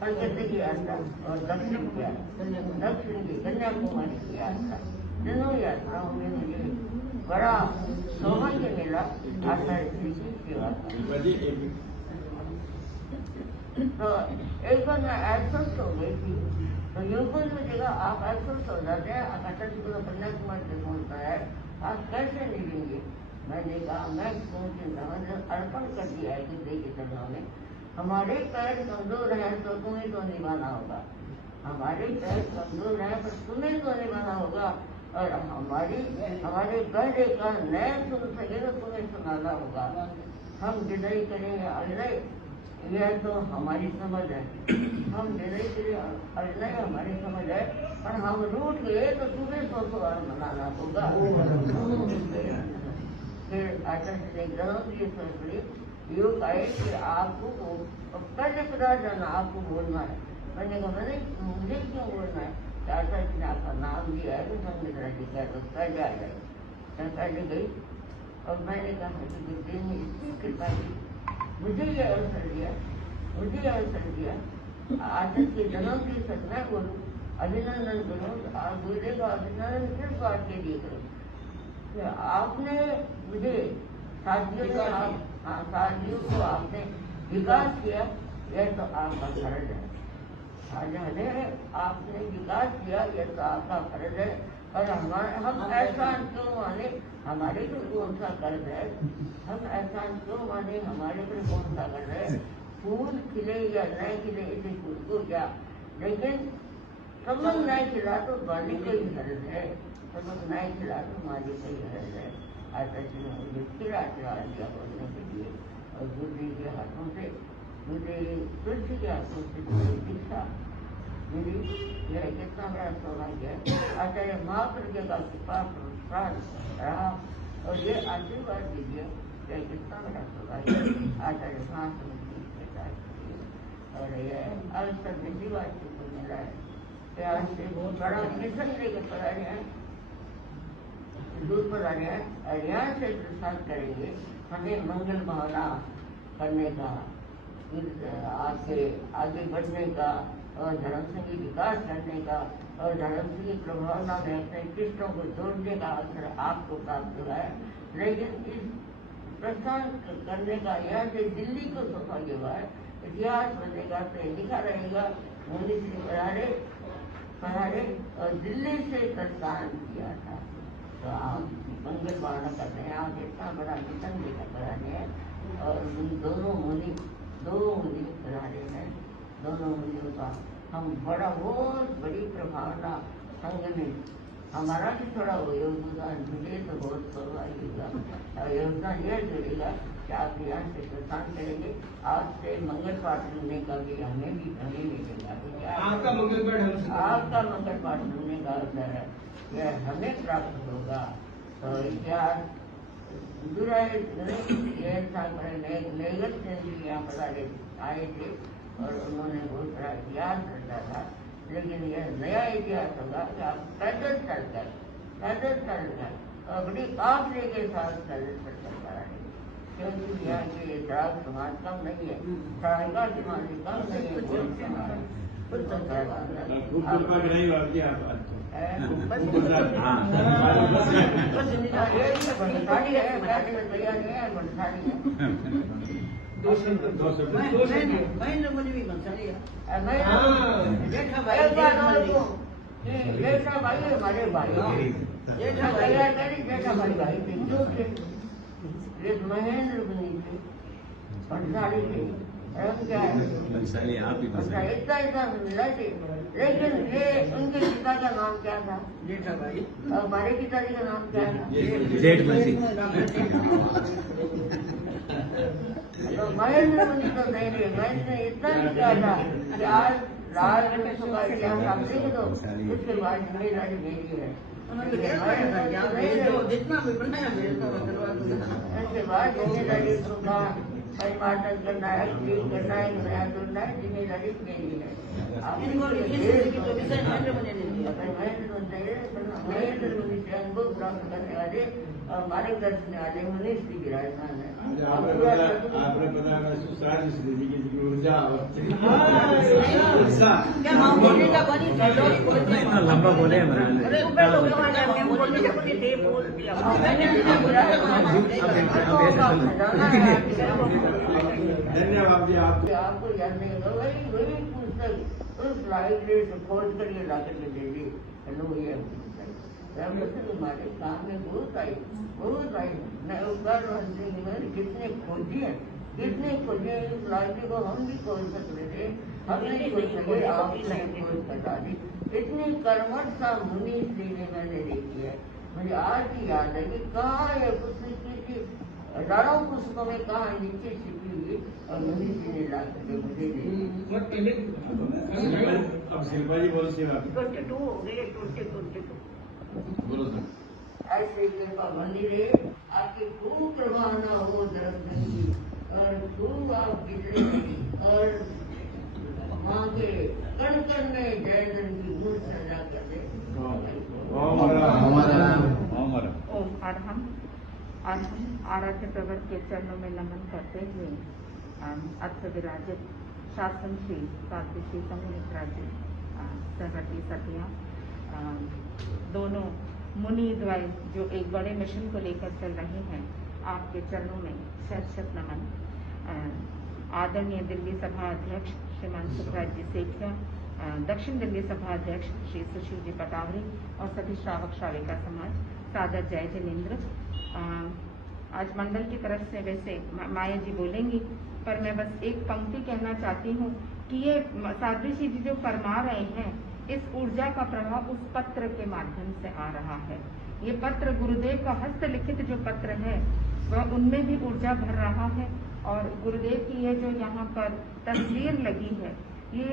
कलकत्ते की यात्रा और दक्षिण की यात्रा, दक्षिण की कन्याकुमारी की यात्रा, तीनों यात्राओं में मुझे बड़ा सौभाग्य मिला आचार्य श्री की सेवा का। तो एक बार मैं एब्सेंट हो गई थी, तो यूपी में जगह आप एब्सेंट हो जाते हैं, आकाश को कन्याकुमारी से पहुंचता है, आप कैसे मिलेंगे? मैंने कहा मैं अर्पण कर दिया है गुरुदेव के चरणों में। हमारे पैर कमजोर है तो तुम्हें तो निभाना होगा, हमारे पैर कमजोर है पर तुम्हें तो निभाना होगा, और हमारे गहरे का नया सुन सके तो तुम्हें सुनाना होगा। हम विनय करें अनय यह तो हमारी समझ है, हम विनय करें अनय हमारी समझ है, और हम रूठ गए तो तुम्हें तो मनाना होगा। फिर आचार्य ने ग्रहण की सोचली योग आए कि आपको पहले पता जाना आपको बोलना है। मैंने कहा मैंने मुझे क्यों बोलना है? आचार्य ने आपका नाम दिया है तो संगीता जी का तो पहले आ जाए। मैं पहले गई और मैंने कहा कि गुरुदेव ने इतनी कृपा की, मुझे ये अवसर दिया, मुझे ये अवसर दिया। आचार्य के जन्म की सत्ता बोलूँ, अभिनंदन करो, गुरुदेव का अभिनंदन सिर्फ आपके लिए करो। आपने मुझे साथियों को आपने विकास किया, यह तो आपका फर्ज है। आपने विकास किया, यह तो आपका फर्ज है। और हम एहसान क्यों माने, हमारे पर कौन सा कर्ज है? हम एहसान क्यों माने, हमारे पर कौन सा कर्ज है? फूल खिले या न खिले इसे फूल को क्या, लेकिन सबक नहीं खिला तो बाली का ही फर्ज है, सबक नहीं खिला तो माली का ही फर्ज है। आचार्य ने मुझे फिर आशीर्वाद दिया बोलने के लिए, और गुरुदेव के हाथों से मुझे तुलसी के हाथों से दीक्षा मिली। यह कितना बड़ा सौभाग्य है। आचार्य महाप्रज्ञ का कृपा प्रोत्साहन रहा, और ये आशीर्वाद दीजिए, यह कितना बड़ा सौभाग्य है। आचार्य महाप्रज्ञ और यह अवसर दिवाली को मिला है। प्यार से बहुत बड़ा मिशन लेकर पढ़ा रहे हैं, दूर पर आ रहे हैं, और यहाँ से प्रसाद करेंगे। हमें मंगल भावना करने का, आगे बढ़ने का, और धर्म संघी विकास करने का, और धर्म संघी प्रभावना में अपने कृष्णों को जोड़ने का अवसर आपको प्राप्त हुआ है। लेकिन इस प्रस्थान करने का यहाँ से दिल्ली को सौभाग्य हुआ है। इतिहास बनेगा तो लिखा रहेगा मोदी श्री पढ़ारे और दिल्ली से प्रस्थान किया था। तो आप मंगल वारणा करते हैं, आप इतना बड़ा मिशन लेकर पढ़ाने हैं, और दो मुनि पढ़ा रहे हैं। दोनों मुनियों का हम बहुत बड़ी प्रभावना संघ में हमारा भी थोड़ा वो योगदान, मुझे तो बहुत सौभाग्य होगा। और योगदान यह जुड़ेगा कि आप यहाँ से प्रस्थान करेंगे। आज से मंगल पाठ सुनने का भी हमें मिलेगा। आपका मंगल पाठ सुनने का अवसर है, यह हमें प्राप्त होगा। तो इतिहास यहाँ पर आए थे और उन्होंने बहुत बड़ा इतिहास रचा था, लेकिन यह नया इतिहास होगा कि आप पैदल चलकर और बड़ी काफले के साथ पैदल चल पाएंगे, क्योंकि यहाँ के श्रावक समाज कम नहीं है, श्राविका समाज कम नहीं है। महेंद्र मुनि भी बंसाली है। जेठा भाई हमारे भाई, जेठा भाई थे, जो थे एक महेंद्र मुनि थे, बंसाली थे, धर्म क्या है? अच्छा, इतना मिला थी। लेकिन ये उनके पिता का नाम क्या था? जेठाबाई। और हमारे पिताजी का नाम क्या था? तो महेंद्र मुनि तो नहीं रहे। महेंद्र ने इतना भी कहा था कि आज लाल वंशों का इतिहास आप देख दो, उसके बाद जिम्मेदारी मेरी है। उन्होंने कहा था जितना भी बनाया भेज दो, करवा दो। उसके बाद जिम्मेदारी उसको कहा परिवर्तन करना है, ठीक करना है, नया जोड़ना है, जिम्मेदारी मेरी है। इनको लिखने की तो विषय महेंद्र मुनि ने दिया। महेंद्र मुनि से अनुभव प्राप्त करने वाले और मार्ग दर्शन वाले मुनि श्री विराजमान है। आपने बताया सुशांत श्री की ऊर्जा क्या माँ बोलने का बनी लंबा बोले अरे ऊपर लोग बोलने का बनी थे बोल दिया। धन्यवाद जी आपको याद नहीं होगा वही पुस्तक उस लाइब्रेरी से खोज कर ये ला करके दे दी। हेलो ये हमारे काम में बहुत आई। मैं कितने खोजी है, कितने खोजे। इस लाइब्रेरी को हम भी खोज सकते थे, हम नहीं खोज सके, आपने खोज बता दी। इतनी कर्मठ सा मुनि श्री ने मैंने देखी है। मुझे आज भी याद है कि कहाँ ये पुस्तक की हजारों पुस्तकों में कहाँ नीचे छिपी हुई और मुनि श्री ने ला करके मुझे दे। अब शिल्पा जी बोल सेवा 22 हो गए, 22 बोलो सर। ऐसे कृपा मंदिर है आपकी खूब प्रभावना हो दर्शन की और खूब आप बिजली और माँ के कण कण में जय धन की मूर्त सजा कर दे। ओम अरहम आराध्य प्रवर के चरणों में नमन करते हुए अत्र विराजित शासन श्री साध्वी श्री संघमित्रा जी सहवर्ती सखियां, दोनों मुनि द्वय जो एक बड़े मिशन को लेकर चल रहे हैं, आपके चरणों में शत शत नमन। आदरणीय दिल्ली सभा अध्यक्ष श्रीमान सुखराज जी सेठिया, दक्षिण दिल्ली सभा अध्यक्ष श्री सुशील जी पटावरी और सभी श्रावक श्राविका समाज, सादर जय जिनेन्द्र। आज मंडल की तरफ से वैसे माया जी बोलेंगी, पर मैं बस एक पंक्ति कहना चाहती हूँ कि ये साध्वी जी जो फरमा रहे हैं, इस ऊर्जा का प्रभाव उस पत्र के माध्यम से आ रहा है। ये पत्र गुरुदेव का हस्तलिखित जो पत्र है वह उनमें भी ऊर्जा भर रहा है। और गुरुदेव की ये जो यहाँ पर तस्वीर लगी है, ये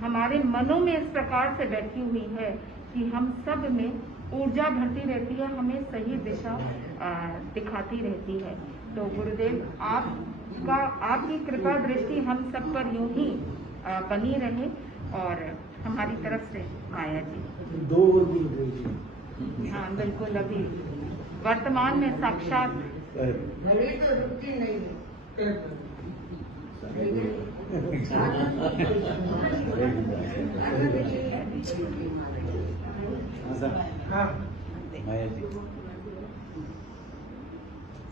हमारे मनों में इस प्रकार से बैठी हुई है कि हम सब में ऊर्जा भरती रहती है, हमें सही दिशा दिखाती रहती है। तो गुरुदेव आपकी कृपा दृष्टि हम सब पर यूं ही बनी रहे। और हमारी तरफ से माया जी 2 और गुरुदेव जी। हाँ बिल्कुल, अभी वर्तमान में साक्षात मेरी तो रुचि नहीं है।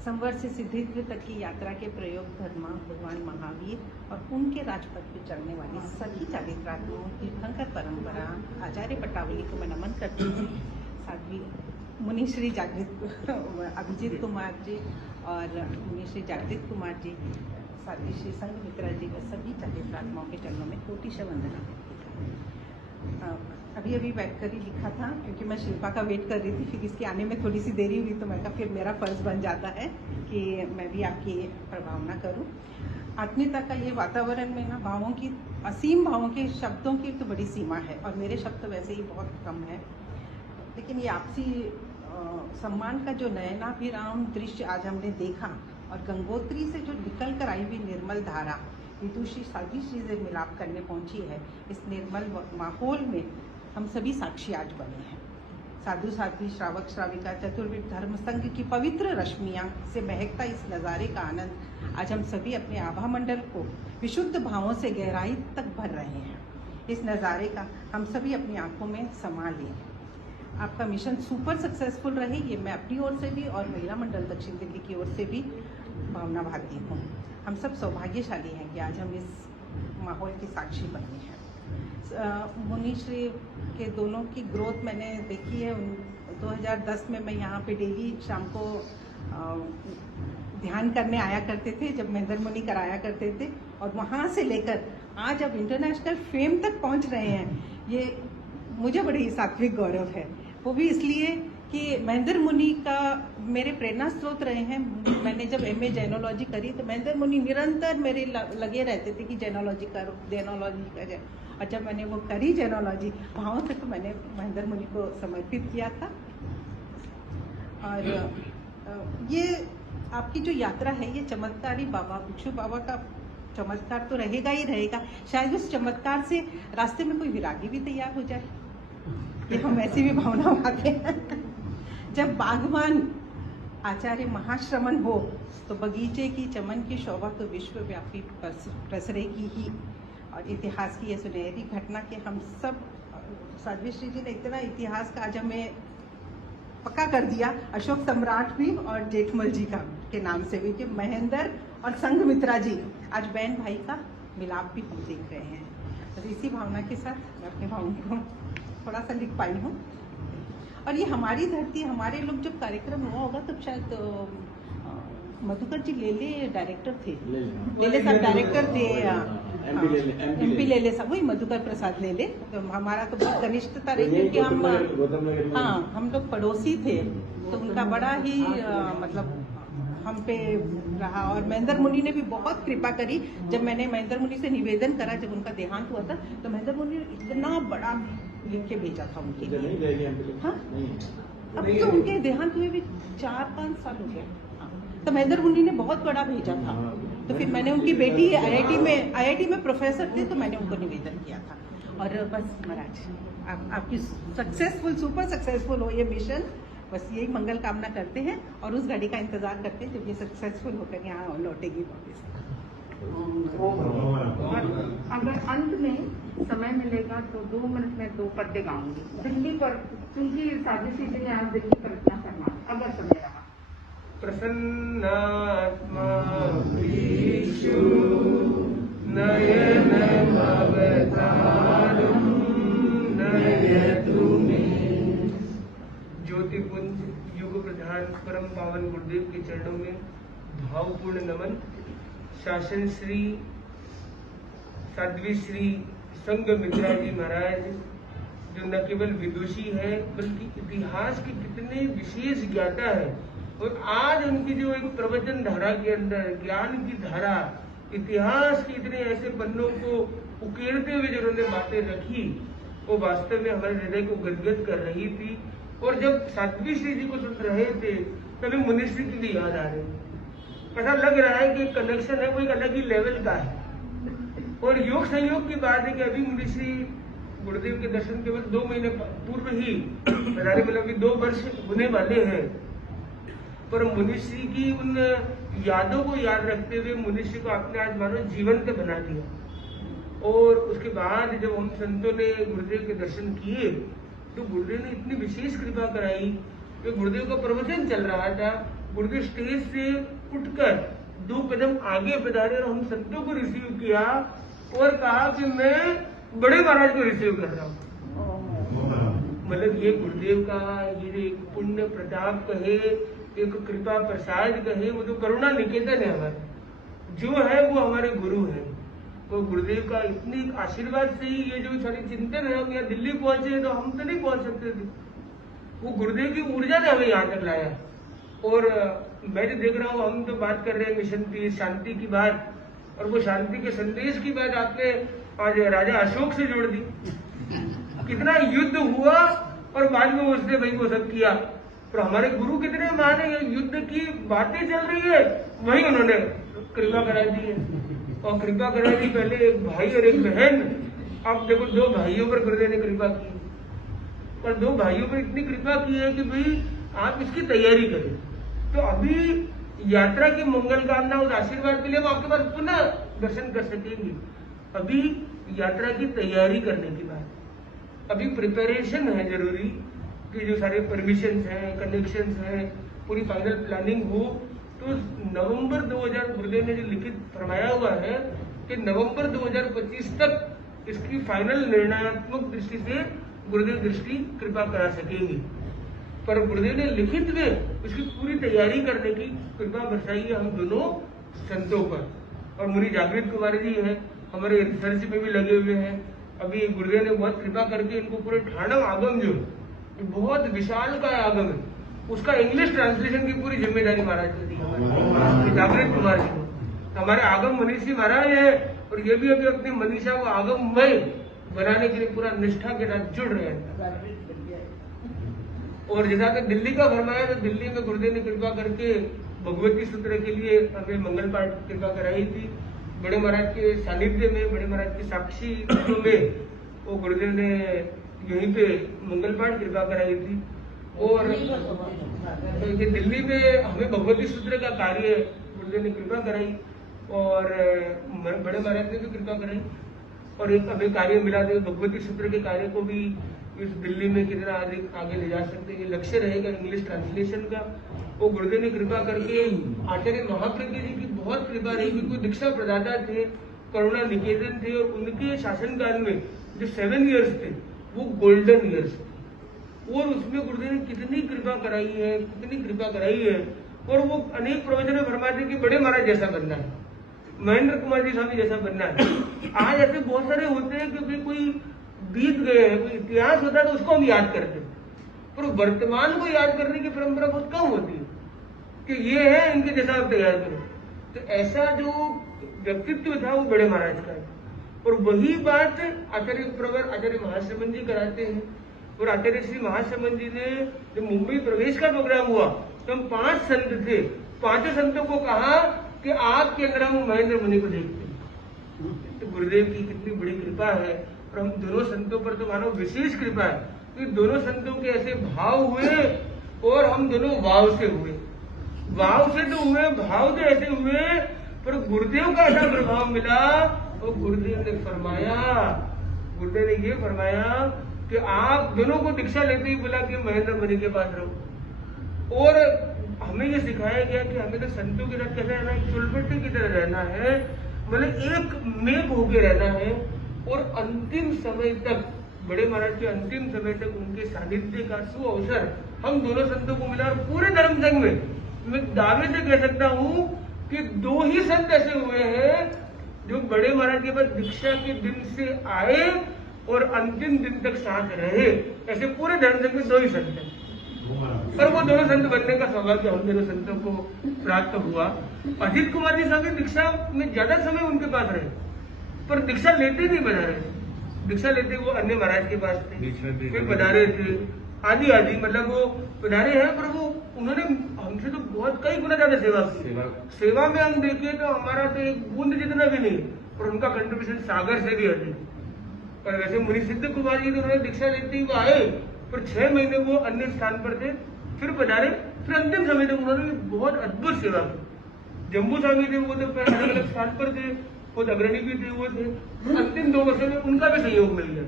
संवर्त से सिद्धित्व तक की यात्रा के प्रयोग धर्मा भगवान महावीर और उनके राजपथ पर चलने वाली सभी चारित्रात्माओं की तीर्थंकर परंपरा आचार्य पटावली को मैं नमन करती हूँ। साध्वी मुनि श्री जागृत अभिजीत कुमार जी और मुनि श्री जागृत कुमार जी, साध्वी श्री संघमित्रा जी व सभी चारित्रात्माओं के चरणों में कोटिशः वंदना। अभी अभी बैठ कर ही लिखा था क्योंकि मैं शिल्पा का वेट कर रही थी, फिर इसके आने में थोड़ी सी देरी हुई तो मैं कहा फिर मेरा फर्ज बन जाता है कि मैं भी आपकी प्रभावना करूं। आत्मीयता का ये वातावरण में ना भावों की असीम भावों के शब्दों की तो बड़ी सीमा है और मेरे शब्द तो वैसे ही बहुत कम है, लेकिन ये आपसी सम्मान का जो नयनाभिराम दृश्य आज हमने देखा और गंगोत्री से जो निकल कर आई हुई निर्मल धारा विदुषी साध्वी श्री से मिलाप करने पहुंची है, इस निर्मल माहौल में हम सभी साक्षी आज बने हैं। साधु साध्वी श्रावक श्राविका चतुर्विध धर्म संघ की पवित्र रश्मियाँ से महकता इस नज़ारे का आनंद आज हम सभी अपने आभा मंडल को विशुद्ध भावों से गहराई तक भर रहे हैं। इस नज़ारे का हम सभी अपनी आंखों में समा लें। आपका मिशन सुपर सक्सेसफुल रहे, ये मैं अपनी ओर से भी और महिला मंडल दक्षिण दिल्ली की ओर से भी भावना भाती हूँ। हम सब सौभाग्यशाली हैं कि आज हम इस माहौल की साक्षी बने हैं। मुनि श्री के दोनों की ग्रोथ मैंने देखी है। 2010 में मैं यहाँ पे डेली शाम को ध्यान करने आया करते थे जब महेंद्र मुनि कराया करते थे, और वहाँ से लेकर आज अब इंटरनेशनल फेम तक पहुँच रहे हैं, ये मुझे बड़ी सात्विक गौरव है। वो भी इसलिए कि महेंद्र मुनि का मेरे प्रेरणा स्रोत रहे हैं। मैंने जब MA जैनोलॉजी करी तो महेंद्र मुनि निरंतर मेरे लगे रहते थे कि जैनोलॉजी करो, जैनोलॉजी कर। और जब मैंने वो करी जैनोलॉजी, वहाँ से तो मैंने महेंद्र मुनि को समर्पित किया था। और ये आपकी जो यात्रा है, ये चमत्कारी बाबा भिक्षु बाबा का चमत्कार तो रहेगा ही रहेगा। शायद उस चमत्कार से रास्ते में कोई विरागी भी तैयार हो जाए, कि हम ऐसी भी भावना पाते हैं। जब बागवान आचार्य महाश्रमण हो तो बगीचे की चमन की शोभा तो विश्वव्यापी प्रसरेगी ही। और इतिहास की ये सुनहरी घटना कि हम सब, साध्वी श्री जी ने इतना इतिहास का आज हमें पक्का कर दिया, अशोक सम्राट भी और जेठमल जी का के नाम से भी, कि महेंद्र और संघमित्रा जी आज बहन भाई का मिलाप भी हम देख रहे हैं। तो इसी भावना के साथ मैं अपने भावों को थोड़ा सा लिख पाई हूँ। और ये हमारी धरती, हमारे लोग जब कार्यक्रम हुआ होगा तब शायद मधुकर जी लेले डायरेक्टर थे, लेले साहब डायरेक्टर थे, MP लेले साहब, वही मधुकर प्रसाद लेले। तो हमारा तो बहुत घनिष्ठता रही क्योंकि हम लोग पड़ोसी थे, तो उनका बड़ा ही मतलब हम पे रहा। और महेंद्र मुनि ने भी बहुत कृपा करी। जब मैंने महेंद्र मुनि से निवेदन करा, जब उनका देहांत हुआ था, तो महेंद्र मुनि ने इतना बड़ा लिख के भेजा था उनके लिए। हाँ, अब तो उनके देहांत हुए भी 4-5 साल हो गए। तो महेंद्र मुनि ने बहुत बड़ा भेजा था। तो फिर मैंने उनकी बेटी IIT में प्रोफेसर थे, तो मैंने उनको निवेदन किया था। और बस महाराज, आपकी सक्सेसफुल, सुपर सक्सेसफुल हो ये मिशन, बस यही मंगल कामना करते हैं। और उस घड़ी का इंतजार करते हैं जब ये सक्सेसफुल होकर यहाँ लौटेगी वापस। अगर अंत में समय मिलेगा तो 2 मिनट में 2 पद्य गाऊंगी दिल्ली पर, क्योंकि साध्वी जी ने आज दिल्ली पर इतना फरमाया, अगर समय रहा। प्रसन्नात्मा ईशु नयन अवतारम नयतु मे। ज्योतिपुंज युग प्रधान परम पावन गुरुदेव के चरणों में भावपूर्ण नमन। शासन श्री साध्वी श्री संघमित्रा जी महाराज, जो न केवल विदुषी है बल्कि इतिहास के कितने विशेष ज्ञाता है। और आज उनकी जो एक प्रवचन धारा के अंदर ज्ञान की धारा, इतिहास के इतने ऐसे पन्नों को उकेरते हुए जो उन्होंने बातें रखी, वो वास्तव में हमारे हृदय को गदगद कर रही थी। और जब साध्वी श्री जी को सुन रहे थे तभी मुनिश्री की भी याद आ रही। ऐसा लग रहा है कि कनेक्शन है वो एक अलग ही लेवल का है। और योग संयोग की बात है कि अभी मुनिश्री गुरुदेव के दर्शन केवल 2 महीने पूर्व ही, मतलब 2 वर्ष होने वाले हैं, पर मुनिश्री की उन यादों को याद रखते हुए मुनिश्री को आपने आज मानो जीवंत बना दिया। और उसके बाद जब हम संतों ने गुरुदेव के दर्शन किए तो गुरुदेव ने इतनी विशेष कृपा कराई कि गुरुदेव का प्रवचन चल रहा था, गुरुदेव स्टेज से उठकर 2 कदम आगे बढ़ारे और हम संतों को रिसीव किया और कहा कि मैं बड़े महाराज को रिसीव कर रहा हूँ। मतलब ये गुरुदेव का ये एक पुण्य प्रताप कहे, एक कृपा प्रसाद कहे, वो तो करुणा निकेतन है हमारा, जो है वो हमारे गुरु है। तो गुरुदेव का इतनी आशीर्वाद से ही ये जो सारे चिंतन है, यहाँ दिल्ली पहुंचे तो हम तो नहीं पहुंच सकते थे, वो गुरुदेव की ऊर्जा ने हमें यहाँ तक लाया। और मैं जो देख रहा हूँ, हम तो बात कर रहे हैं मिशन पीस, शांति की बात, और वो शांति के संदेश की बात आपने आज राजा अशोक से जोड़ दी। कितना युद्ध हुआ और बाद में उसने भाई वो सब किया। पर हमारे गुरु कितने महान है, युद्ध की बातें चल रही है वही उन्होंने कृपा करा दी है। और कृपा करा दी पहले एक भाई और एक बहन, अब देखो 2 भाइयों पर गुरुदेव ने कृपा की। और 2 भाइयों पर इतनी कृपा की है कि भाई आप इसकी तैयारी करें। तो अभी यात्रा की मंगल कामना और आशीर्वाद के लिए हम आपके पास पुनः दर्शन कर सकेंगे। अभी यात्रा की तैयारी करने की बात, अभी प्रिपरेशन है जरूरी कि जो सारे परमिशंस हैं, कनेक्शंस हैं, पूरी फाइनल प्लानिंग हो। तो नवंबर 2000 गुरुदेव ने जो लिखित फरमाया हुआ है कि नवंबर 2025 तक इसकी फाइनल निर्णयात्मक दृष्टि से गुरुदेव दृष्टि कृपा करा सकेंगे। पर गुरुदेव ने लिखित में इसकी पूरी तैयारी करने की कृपा बरसाई है हम दोनों संतों पर। और मुनि जागृत कुमार जी हैं, हमारे रिसर्च में भी लगे हुए हैं। अभी गुरुदेव ने बहुत कृपा करके इनको पूरे ठाणव आगम जो है बहुत विशाल का आगम है, उसका इंग्लिश ट्रांसलेशन की पूरी जिम्मेदारी महाराज ने दी हमारे जागृत कुमार जी को। हमारे आगम मनीषी महाराज है और ये भी अभी अपनी मनीषा को आगममय बनाने के लिए पूरा निष्ठा के साथ जुड़ रहे हैं। और जैसा कि दिल्ली का फरमाया, तो दिल्ली में गुरुदेव ने कृपा करके भगवती सूत्र के लिए हमें मंगल पाठ कृपा कराई थी। बड़े महाराज के सानिध्य में, बड़े महाराज के साक्षी में वो गुरुदेव ने यहीं पे मंगल पाठ कृपा कराई थी। और ये दिल्ली में हमें भगवती सूत्र का कार्य गुरुदेव ने कृपा कराई और बड़े महाराज ने भी कृपा कराई। और एक हमें कार्य मिला था, भगवती सूत्र के कार्य को भी इस दिल्ली में कितना अधिक आगे ले जा सकते हैं, ये लक्ष्य रहेगा इंग्लिश ट्रांसलेशन का। वो गुरुदेव ने कृपा करके आचार्य महाप्रज्ञ जी की बहुत कृपा रही, क्योंकि दीक्षा प्रदाता थे, करुणा निकेतन थे और उनके शासनकाल में जो 7 इयर्स थे वो गोल्डन इयर्स थे। और उसमें गुरुदेव ने कितनी कृपा कराई है, कितनी कृपा कराई है। और वो अनेक प्रवचन में फरमाते कि बड़े महाराज जैसा बनना है, महेंद्र कुमार जी स्वामी जैसा बनना है। आज ऐसे बहुत सारे होते हैं क्योंकि कोई बीत गए हैं, कोई इतिहास होता है तो उसको हम याद करते हैं, पर वर्तमान को याद करने की परंपरा बहुत कम होती है कि ये है इनके जैसा आप तैयार करो। तो ऐसा जो व्यक्तित्व था वो बड़े महाराज का है। और वही बात आचार्य प्रवर आचार्य महाश्रमण जी कराते हैं। और आचार्य श्री महाश्रमण जी ने जब मुंबई प्रवेश का प्रोग्राम हुआ तो हम 5 संत थे, 5 संतों को कहा कि आपके अंदर हम महेंद्र मुनि को देखते हैं। तो गुरुदेव की कितनी बड़ी कृपा है। और हम दोनों संतों पर तो मानो विशेष कृपा है, कि दोनों संतों के ऐसे भाव हुए और हम दोनों वाव से हुए। वाव से तो हुए, भाव तो ऐसे हुए, पर गुरुदेव का ऐसा प्रभाव मिला। और गुरुदेव ने फरमाया, गुरुदेव ने ये फरमाया कि आप दोनों को दीक्षा लेते ही बोला कि महेंद्र मुनि के पास रहो। और हमें ये सिखाया गया कि हमें तो संतों के साथ कैसे रहना है, चुलबट्टी की तरह रहना है, मतलब एक मेघ होके रहना है। और अंतिम समय तक, बड़े महाराज के अंतिम समय तक उनके सानिध्य का सुअवसर हम दोनों संतों को मिला। और पूरे धर्म संघ में मैं दावे से कह सकता हूँ कि 2 ही संत ऐसे हुए हैं जो बड़े महाराज के पास दीक्षा के दिन से आए और अंतिम दिन तक साथ रहे। ऐसे पूरे धर्म संघ में 2 ही संत हैं, पर वो दोनों संत बनने का सौभाग्य हम दोनों संतों को प्राप्त हुआ। अजीत कुमार जी स्वामी दीक्षा में ज्यादा समय उनके पास रहे, पर दीक्षा लेते नहीं बना रहे। दीक्षा लेते वो अन्य महाराज के पास थे, वे पधारे थे आदि आदि, मतलब वो पधारे हैं, पर वो उन्होंने हमसे तो बहुत कई गुना ज्यादा सेवा की। सेवा में हम देखें तो हमारा तो एक बूंद जितना भी नहीं, और उनका कंट्रीब्यूशन सागर से भी अधिक। और वैसे मुनि सिद्ध कुमार जी तो उन्होंने दीक्षा लेते ही वो आए, पर 6 महीने वो अन्य स्थान पर थे, फिर पधारे, फिर अंतिम समय तक उन्होंने बहुत अद्भुत सेवा की। जम्बू स्वामी थे, वो तो अलग अलग स्थान पर थे, खुद अग्रणी भी थे, वो थे। अंतिम 2 वर्षों में उनका भी सहयोग मिल गया।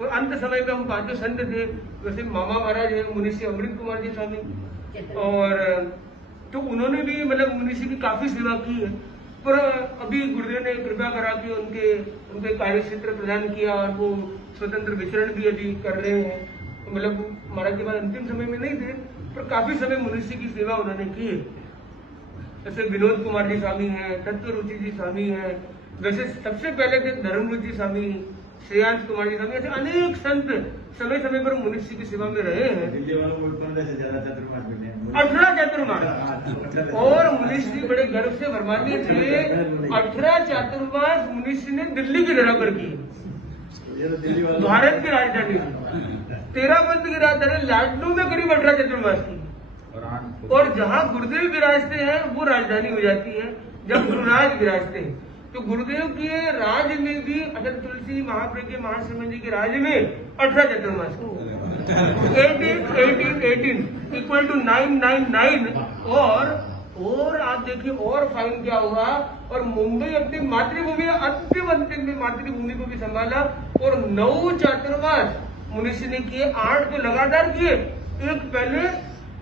और अंत समय में हम 5 संत थे, वैसे मामा महाराज है मुनिषी अमृत कुमार जी स्वामी, और तो उन्होंने भी मतलब मुनिषी की काफी सेवा की है। पर अभी गुरुदेव ने कृपा करा के उनके कार्य क्षेत्र प्रदान किया और वो स्वतंत्र विचरण भी अभी कर रहे हैं। तो मतलब महाराज के बाद अंतिम समय में नहीं थे, पर काफी समय मुनिषी की सेवा उन्होंने की है। जैसे विनोद कुमार जी स्वामी हैं, तत्व रुचि जी स्वामी हैं, वैसे सबसे पहले थे धर्म रुचि स्वामी, श्रेयांश कुमार जी स्वामी, ऐसे अनेक संत समय समय पर मुनिषी की सेवा में रहे हैं। 18 चातुर्मास, और मुनिषी बड़े गर्व से फरमाते थे 18 चातुर्मास मुनिषी ने दिल्ली की धरा पर की, भारत की राजधानी 13 पंथ की राजधानी लाडनू में करीब 18 चातुर्मास की। और जहाँ गुरुदेव विराजते हैं वो राजधानी हो जाती है जब गुरुराज विराजते हैं। तो गुरुदेव के राज में भी अटल तुलसी महाप्रज्ञ महाश्रमण जी के राज में 18 चातुर्मास 18 इक्वल टू 999। और आप देखिए और फाइन क्या हुआ, और मुंबई अपनी मातृभूमि अंतिम में मातृभूमि को भी संभाला और 9 चातुर्मास मुनिषी ने किए, 8 तो लगातार किए। एक पहले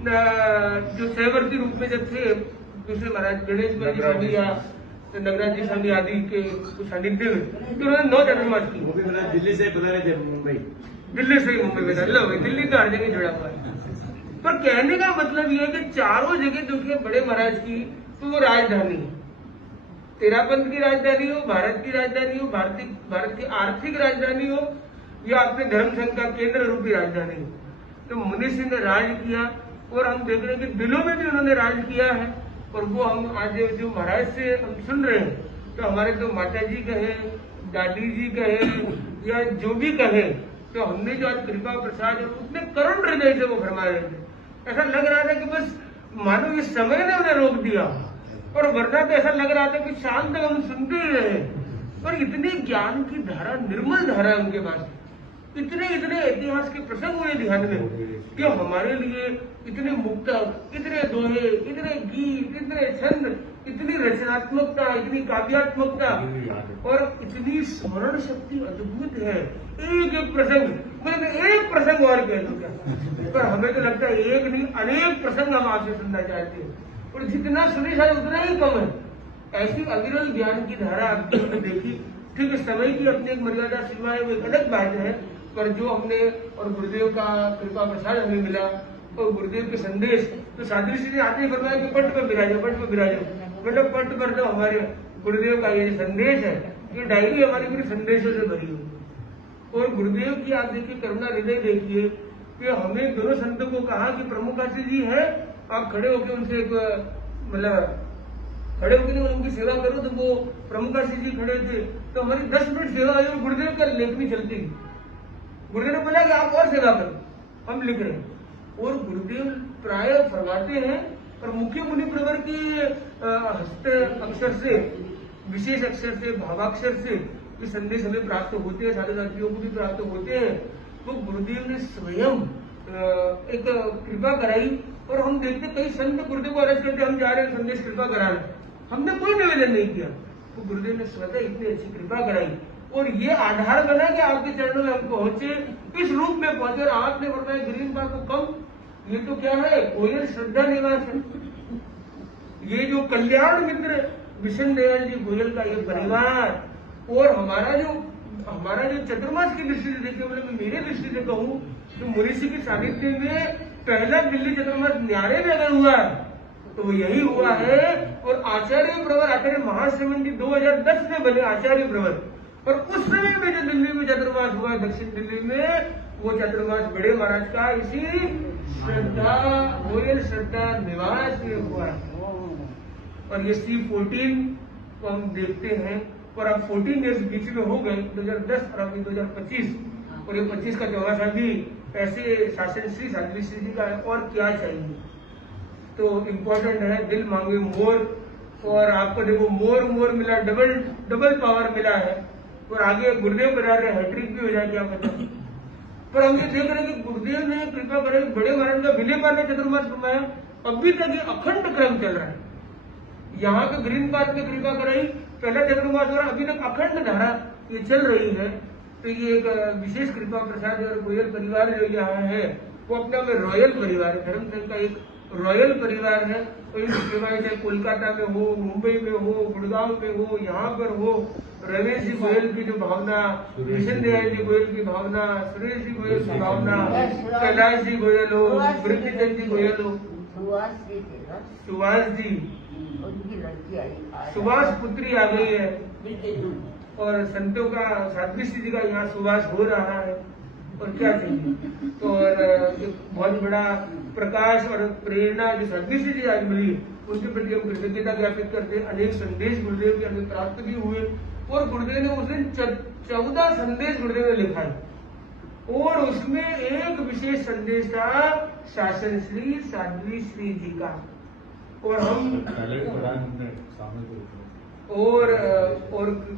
जो सहवर्ती रूप में जब थे दूसरे महाराज गणेश जी स्वामी या नगराज जी स्वामी आदि के सानिध्य में, तो उन्होंने 9 चातुर्मास की। वो भी मतलब दिल्ली से पधारे थे मुंबई, दिल्ली से ही मुंबई में लो, दिल्ली तो हर जगह जुड़ा हुआ है। पर कहने का मतलब ये है कि चारों जगह देखिए बड़े महाराज की तो वो राजधानी है। तेरापंथ की राजधानी हो, भारत की राजधानी हो, भारत की आर्थिक राजधानी हो, या अपने धर्म संघ का केंद्र रूपी राजधानी हो। तो मुनिषि ने राज किया और हम देख रहे हैं कि दिलों में भी उन्होंने राज किया है। और वो हम आज जो महाराज से हम सुन रहे हैं, तो हमारे तो माता जी कहे, दादी जी कहे या जो भी कहे, तो हमने जो आज कृपा प्रसाद और उतने करुण हृदय से वो फरमा रहे थे, ऐसा लग रहा था कि बस मानो इस समय ने उन्हें रोक दिया। और वरना तो ऐसा लग रहा था कि शाम तक हम सुनते ही रहे। पर इतनी ज्ञान की धारा, निर्मल धारा उनके पास, इतने इतिहास के प्रसंग हुए ध्यान में कि हमारे लिए इतने मुक्तक, इतने दोहे, इतने गीत, इतने छंद, इतनी रचनात्मकता, इतनी काव्यात्मकता और इतनी स्मरण शक्ति अद्भुत है। एक प्रसंग, मतलब एक प्रसंग और कह दो क्या, पर हमें तो लगता है एक नहीं अनेक प्रसंग हम आपसे सुनना चाहते हैं, और जितना सुने शायद उतना ही कम है। ऐसी अविरल ज्ञान की धारा आपकी हमने देखी। ठीक है, समय की अपनी एक मर्यादा सीमा है, वो एक अलग बात है, पर जो हमने और गुरुदेव का कृपा प्रसाद हमें मिला और गुरुदेव के संदेश, तो साधु जी ने आते ही फरमाया कि पट पर विराजो, पट पर विराजो। मतलब पट पर तो हमारे गुरुदेव का ये संदेश है, ये डायरी हमारी पूरी संदेशों से भरी हुई। और गुरुदेव की आप देखिए करुणा हृदय देखिए कि हमें दोनों संतों को कहा कि प्रमुखाचार्य जी है, आप खड़े होकर उनसे एक मतलब खड़े होकर उनकी सेवा करो। तो वो प्रमुखाचार्य जी खड़े थे, तो हमारी 10 मिनट सेवा आई और गुरुदेव का लेखनी चलती। गुरुदेव ने बोला कि आप और सेवा करो, हम लिख रहे हैं। और गुरुदेव प्राय फरमाते हैं और मुख्य मुनि प्रवर के हस्त अक्षर से, विशेष अक्षर से, भावाक्षर से ये संदेश हमें प्राप्त होते हैं, साधु साथियों को भी प्राप्त होते हैं। तो गुरुदेव ने स्वयं एक कृपा कराई। और हम देखते कई संत गुरुदेव को अर्ज करते हम जा रहे हैं संदेश कृपा कराना, हमने कोई निवेदन नहीं किया, तो गुरुदेव ने स्वतः इतनी अच्छी कृपा कराई और ये आधार बना कि आपके चरणों में हम पहुंचे, इस रूप में पहुंचे। और आपने बताया ग्रीन पार्क को कम, ये तो क्या है, कोयल श्रद्धा निवास है। ये जो कल्याण मित्र विशन दयाल जी गोयल का ये परिवार और हमारा जो चतुर्मास की दृष्टि से देखिए, मतलब मेरे दृष्टि से कहूँ तो मुनिषि के सानिध्य में पहला दिल्ली चतुर्मास न्यारे में अगर हुआ तो वो यही हुआ है। और आचार्य प्रवर, आचार्य महाश्रमण जी 2010 में बने आचार्य प्रवर, और उस समय में जो दिल्ली में चतुर्मास हुआ दक्षिण दिल्ली में, वो चतुर्मास बड़े महाराज का इसी श्रद्धा गोयल श्रद्धा निवास में हुआ। और ये C14 को हम देखते हैं, और अब 14 ईयर्स बीच में हो गए, 2010 और अभी 2025, और ये 25 का 14 साल भी ऐसे शासन श्री साध्वी श्री जी का है। और क्या चाहिए, तो इम्पोर्टेंट है दिल मांगे मोर, और आपको देखो मोर मिला, डबल पावर मिला है। और आगे गुरुदेव बना रहे हैट्रिक भी हो जाए क्या पता। पर हम ये देख रहे हैं कि गुरुदेव ने कृपा करे, बड़े महाराज का विले पार ने चतुर्मास घुमाया, अभी तक ये अखंड क्रम चल रहा है। यहाँ के ग्रीन पार्क में कृपा कराई, पहला चतुर्मास हो रहा, अभी तक अखंड धारा ये चल रही है। तो ये एक विशेष कृपा प्रसाद और गोयल परिवार जो यहाँ है, वो अपना में रॉयल परिवार है, धर्म संघ का एक रॉयल परिवार है। और इनकी सेवाएं चाहे कोलकाता में हो, मुंबई में हो, गुड़गांव में हो, यहाँ पर हो, रमेश जी गोयल की जो भावना, विशन दयाल जी गोयल की भावना, सुरेश जी गोयल की भावना, कैलाश जी गोयल हो, वृद्धिचंद जी गोयल हो, सुभाष जी, उनकी लड़की आई, सुभाष पुत्री आ गई है, और संतों का साध्वी श्री जी का यहाँ सुभाष हो रहा है। और क्या चाहिए, तो और एक बहुत बड़ा प्रकाश और प्रेरणा जो साध्वी श्री जी आज मिली, उनके प्रति हम कृतज्ञता ज्ञापित करते हैं। अनेक संदेश गुरुदेव के हमें प्राप्त भी हुए, और गुरुदेव ने उस दिन 14 संदेश गुरुदेव ने लिखा है, और उसमें एक विशेष संदेश था शासन श्री साध्वी श्री जी का। और हम और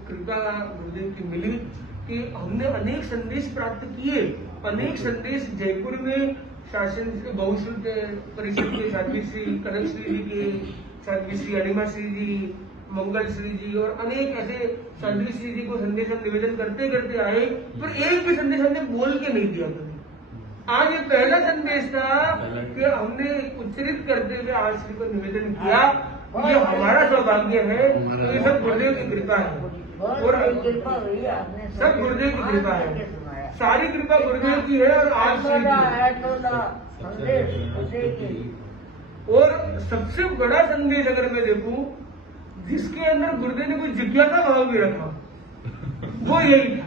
कृपा गुरुदेव की मिली कि हमने अनेक संदेश प्राप्त किए। अनेक संदेश जयपुर में शासन बहुश्रुत परिषद के साध्वी श्री कनक श्री जी के, साध्वी श्री अनिमा श्री जी, मंगल श्री जी और अनेक ऐसे साध्वी श्री जी को संदेश हम निवेदन करते करते आए, पर एक भी संदेश हमने बोल के नहीं दिया कभी। आज ये पहला संदेश था कि हमने उच्चरित करते हुए आज श्री को निवेदन किया। ये हमारा सौभाग्य है, तो ये सब गुरुदेव की कृपा है, और सब गुरुदेव की कृपा है, सारी कृपा गुरुदेव की है। और आज और सबसे बड़ा संदेश अगर मैं देखूं, जिसके अंदर गुरुदेव ने कोई जिज्ञासा भाव भी रखा, वो यही था।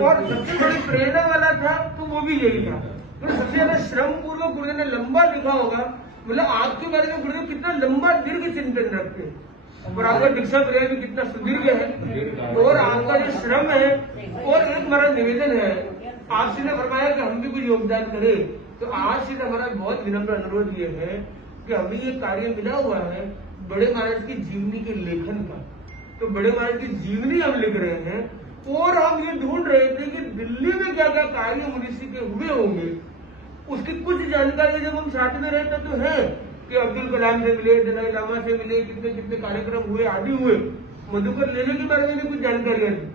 और सबसे बड़ी प्रेरणा वाला था तो वो भी यही था। तो सबसे ज्यादा श्रम पूर्वक गुरुदेव ने लंबा लिखा होगा, मतलब आपके बारे में गुरुदेव कितना लंबा दीर्घ चिंतन रखते हैं, और आपका दीक्षा प्रयास भी कितना सुदीर्घ है, और आपका जो श्रम है। और एक हमारा निवेदन है, आपसे ने फरमाया कि हम भी कुछ योगदान करें, तो आज से हमारा बहुत विनम्र अनुरोध ये है कि हमें ये कार्य मिला हुआ है बड़े महाराज की जीवनी के लेखन का। तो बड़े महाराज की जीवनी हम लिख रहे हैं, और हम ये ढूंढ रहे थे कि दिल्ली में क्या क्या कार्य मुनीषी के हुए होंगे, उसकी कुछ जानकारी जब हम साथ में रहते तो है कि अब्दुल कलाम से मिले, दलाई लामा से मिले, कितने कितने कार्यक्रम हुए, आदि हुए। मधुकर लेने के बारे में भी कुछ जानकारियां थी,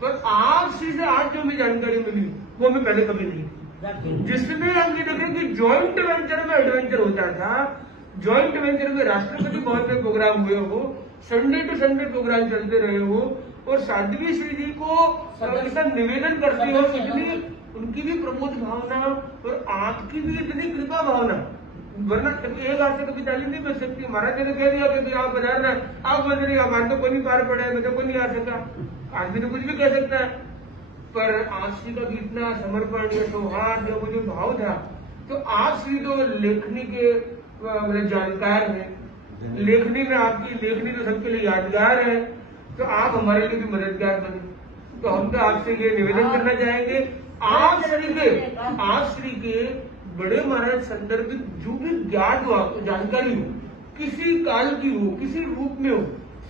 पर आज से आज जो हमें जानकारी मिली वो हमें पहले कभी नहीं थी, जिसमें हम ये देखें कि ज्वाइंट वेंचर में एडवेंचर होता था। ज्वाइंट वेंचर में राष्ट्रपति भवन में प्रोग्राम हुए हो, संडे टू संडे प्रोग्राम चलते रहे हो, और साध्वी श्री जी को ऐसा निवेदन करती हो, इतनी उनकी भी प्रमोद भावना और आपकी भी इतनी कृपा भावना, वरना एक हाथ से कभी ताली नहीं बच सकती। महाराज ने कह दिया कि आप बजाना, आप बज रही, हमारे तो कोई नहीं पार पड़ा है, मैं तो कोई नहीं आ सका। आदमी तो कुछ भी कह सकता है, पर आश्री का भी इतना समर्पण या सौहार्द वो जो भाव था। तो आश्री तो लेखनी के जानकार है, लेखनी में आपकी लेखनी तो सबके लिए यादगार है, तो आप हमारे लिए भी मददगार बने। तो हम तो आपसे ये निवेदन करना चाहेंगे, आप श्री के बड़े महाराज संदर्भित जो भी ज्ञात हो, आपको जानकारी हो, किसी काल की हो, किसी रूप में हो,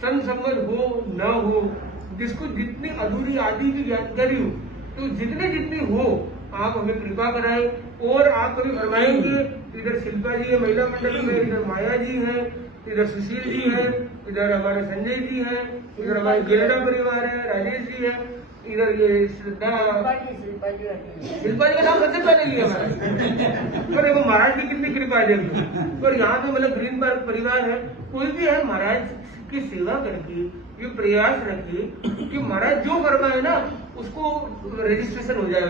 संसंगत हो न हो, जिसको जितनी अधूरी आदि की जानकारी हो, तो जितनी हो आप हमें कृपा कराएं। और आप कभी फरमाएंगे, इधर शिल्पा जी है महिला मंडल में, इधर माया जी है, इधर सुशील जी है, इधर हमारे संजय जी है, इधर हमारे गिरडा परिवार है, राजेश जी है, इधर ये शिल्पा जी का नाम सबसे पहले लिया महाराज। पर वो महाराज की कितनी कृपा है देखो। और यहाँ पे मतलब ग्रीन पार्क परिवार है, कोई भी है महाराज की सेवा करके ये प्रयास रखे कि महाराज जो फरमाए ना उसको रजिस्ट्रेशन हो जाए,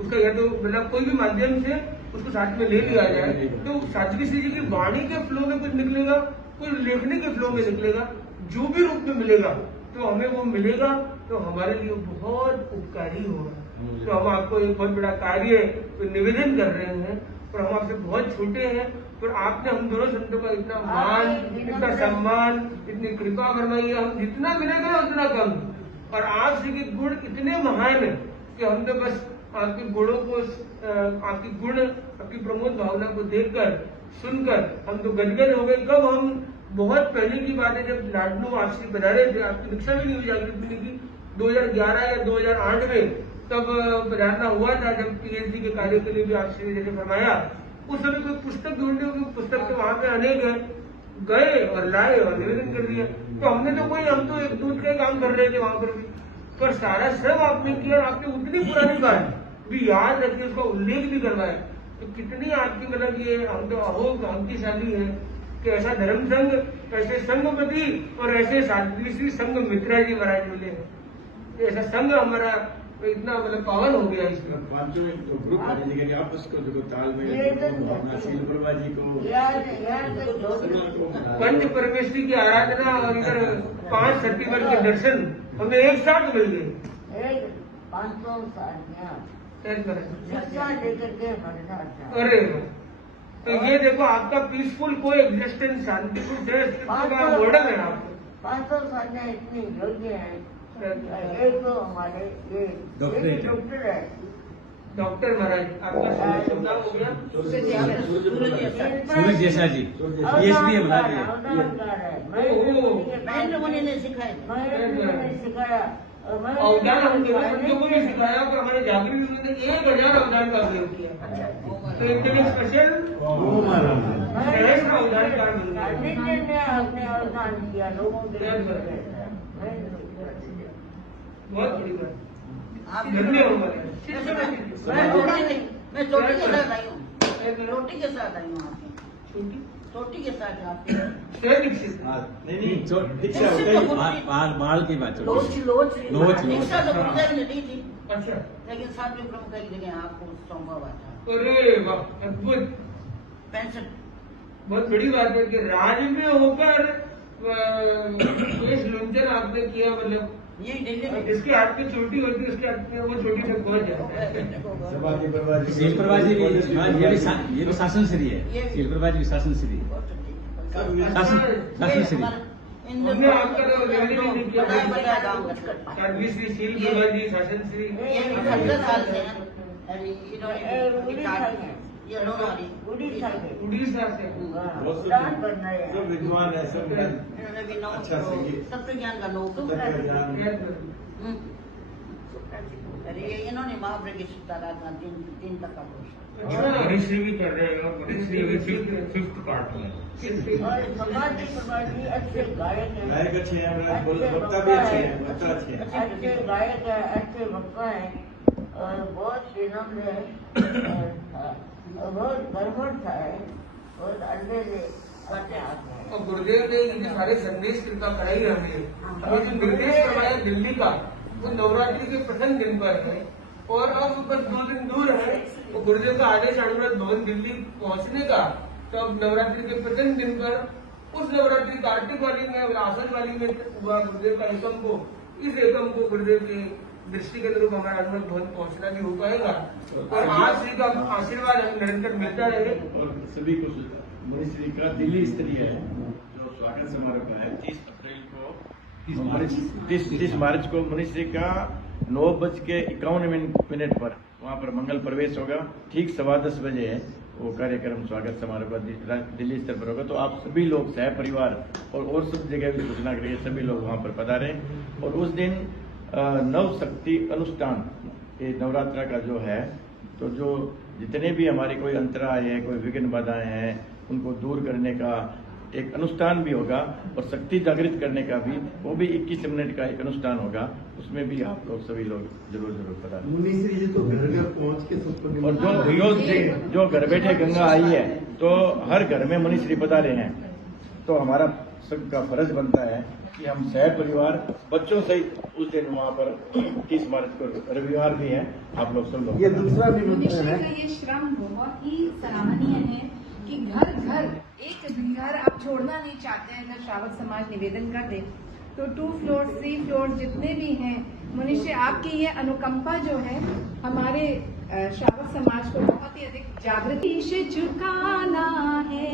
उसका या तो मतलब कोई भी माध्यम से उसको साथ में ले लिया जाए। तो साध्वी श्री जी की वाणी के फ्लो में कुछ निकलेगा, कोई लेखनी के फ्लो में निकलेगा, जो भी रूप में मिलेगा तो हमें वो मिलेगा, तो हमारे लिए बहुत उपकारी होगा। तो हम आपको एक बहुत बड़ा कार्य निवेदन कर रहे हैं, और हम आपसे बहुत छोटे हैं, पर आपने हम दोनों संतों का इतना मान, इतना सम्मान, इतनी कृपा फरमाई है, हम जितना मिलेगा उतना कम। और आप श्री के गुण इतने महान है कि हम तो बस आपके गुणों को, आपकी गुण, आपकी प्रमोद भावना को देखकर सुनकर हम तो गदगद हो गए। कब हम बहुत पहले की बात है, जब लाडनू आपसे पधारे थे, आपकी दीक्षा भी नहीं हुई जागृति की 2011 या 2008 में, तब पधारना हुआ था, जब पीएचडी के कार्य के लिए भी आपसे ने जैसे फरमाया। उस समय कोई पुस्तक ढूंढे, पुस्तक तो वहां पे अनेक है, गए और लाए और निवेदन कर दिया। तो हमने तो कोई, हम तो एक दूध का काम कर रहे थे वहां पर भी, पर सारा श्रम आपने किया, आपने उतनी पुरानी बात भी याद रखी, उसका उल्लेख भी करवाया। तो कितनी आपकी मतलब ये हम तो अहो भाग्यशाली है कि ऐसा धर्म संघ, ऐसे संघपति और ऐसे साध्वी श्री संघ मित्रा जी महाराज मिले हैं। ऐसा संघ हमारा इतना मतलब पावन हो गया। इसमें पांचों ग्रुप आपस को जो तालमेल, शिल्पा जी को, पंच परमेश्वरी की आराधना और इधर 5 सतीवर के दर्शन हमें एक साथ मिल गए। 500 अरे तो ये देखो आपका पीसफुल को एग्जिस्टेंस, शांतिपूर्ण मॉडल है आपको। 500 साधना इतनी योग्य है। एक तो हमारे ये डॉक्टर है, डॉक्टर महाराज, आपका शुभ नाम हो गया सूरज जैसा जी, पीएचडी है महेंद्र ने सिखाया। अवदान हम दोनों संतों को भी सिखाया, पर हमारे जागृत ने 1000 अवदान का प्रयोग किया। तो इनके लिए स्पेशल अवदान कार्ड मिल गया। आपने अवदान किया लोगों के, बहुत बड़ी बात, धन्यवाद। मैं चोटी के साथ आई हूँ, रोटी के साथ आई हूँ आपकी, चोटी के साथ आपके बाल की बात, लोच दीक्षा तो गुरुदेव ने दी थी, अच्छा, लेकिन सातवीं प्रमुख की जगह आपको सौंपा हुआ था। अरे वाह, अद्भुत, 65 बहुत बड़ी बात है कि राज में होकर केश लुंचन आपने किया, मतलब ये दिल्ली में इसके हाथ पे चोटी होती है, उसके हाथ पे वो चोटी तक पहुंच जाता है। सीलप्रभाजी भी ये भी शासन श्री है। सीलप्रभाजी भी शासन श्री है। शासन श्री हमने आपका तो लेने भी नहीं किया। बताया गाँव का। साध्वी श्री शील प्रभाजी, शासन श्री। ये 70 साल से हैं। अरे ये लोनारी उड़ीसा से दान करना है। सब विद्वान है, सब इन्होंने भी नौ अच्छा संगीत। तत्व ज्ञान का लोग। अरे इन्होंने महाप्र की ताराधना 3 तक का कोर्स। मनीषी भी कर रहे हैं, मनीषी अभी 5th पार्ट में। और समाधि अच्छे गायक हैं। गायक अच्छे हैं, वक्ता भी अच्छे हैं, वक्ता अच्छे हैं। अच्छे गायक है, अच्छे वक्ता है और बहुत विनम्र है और बहुत कर्मठ है और अंधे से बातें आते हैं। और गुरुदेव ने ये सारे संदेश कृपा कराई हमें। हमें जो निर्देश करवाया दिल्ली का, वो नवरात्रि के प्रथम दिन पर है और अब बस 2 दिन दूर है। वो गुरुदेव का आदेश अनुरोध भवन दिल्ली पहुंचने का, तो अब नवरात्रि के प्रथम दिन पर उस नवरात्रि कार्तिक वाली में और आसन वाली में हुआ गुरुदेव का एकम को, इस एकम को गुरुदेव के दृष्टि के अनुरूप हमारा अनुरोध भवन पहुंचना भी हो पाएगा और आज श्री का आशीर्वाद हमें निरंतर मिलता रहे। और सभी को मुनिश्री का दिल्ली स्तरीय जो स्वागत समारोह का है 30 अप्रैल को 30 मार्च को मुनिश्री का 9:51 पर वहाँ पर मंगल प्रवेश होगा। ठीक 10:15 बजे है वो कार्यक्रम स्वागत समारोह का दिल्ली स्तर पर होगा। तो आप सभी लोग सह परिवार और सब जगह भी सूचना करिए, सभी लोग वहाँ पर पधारें। और उस दिन नव शक्ति अनुष्ठान ये नवरात्रा का जो है, तो जो जितने भी हमारे कोई अंतराय है, कोई विघ्न बाधाएं हैं, उनको दूर करने का एक अनुष्ठान भी होगा और शक्ति जागृत करने का भी, वो भी 21 मिनट का एक अनुष्ठान होगा। उसमें भी आप लोग सभी लोग जरूर पधारें। मुनिश्री जी तो घर घर पहुँच के सबको और जो घर बैठे गंगा आई है, तो हर घर में मुनिश्री पधारे हैं। तो हमारा सबका फर्ज बनता है कि हम सह परिवार बच्चों सहित उस दिन वहाँ पर 30 मार्च को रविवार भी है, आप लोग सब लोग। ये दूसरा निमंत्रण है। ये श्रम बहुत ही सराहनीय है कि घर घर एक भी घर आप छोड़ना नहीं चाहते हैं। अगर श्रावक समाज निवेदन कर दे तो 2 फ्लोर 3 फ्लोर जितने भी हैं, मनुष्य आपकी ये अनुकंपा जो है हमारे श्रावक समाज को बहुत ही अधिक जागृति से झुकाना है।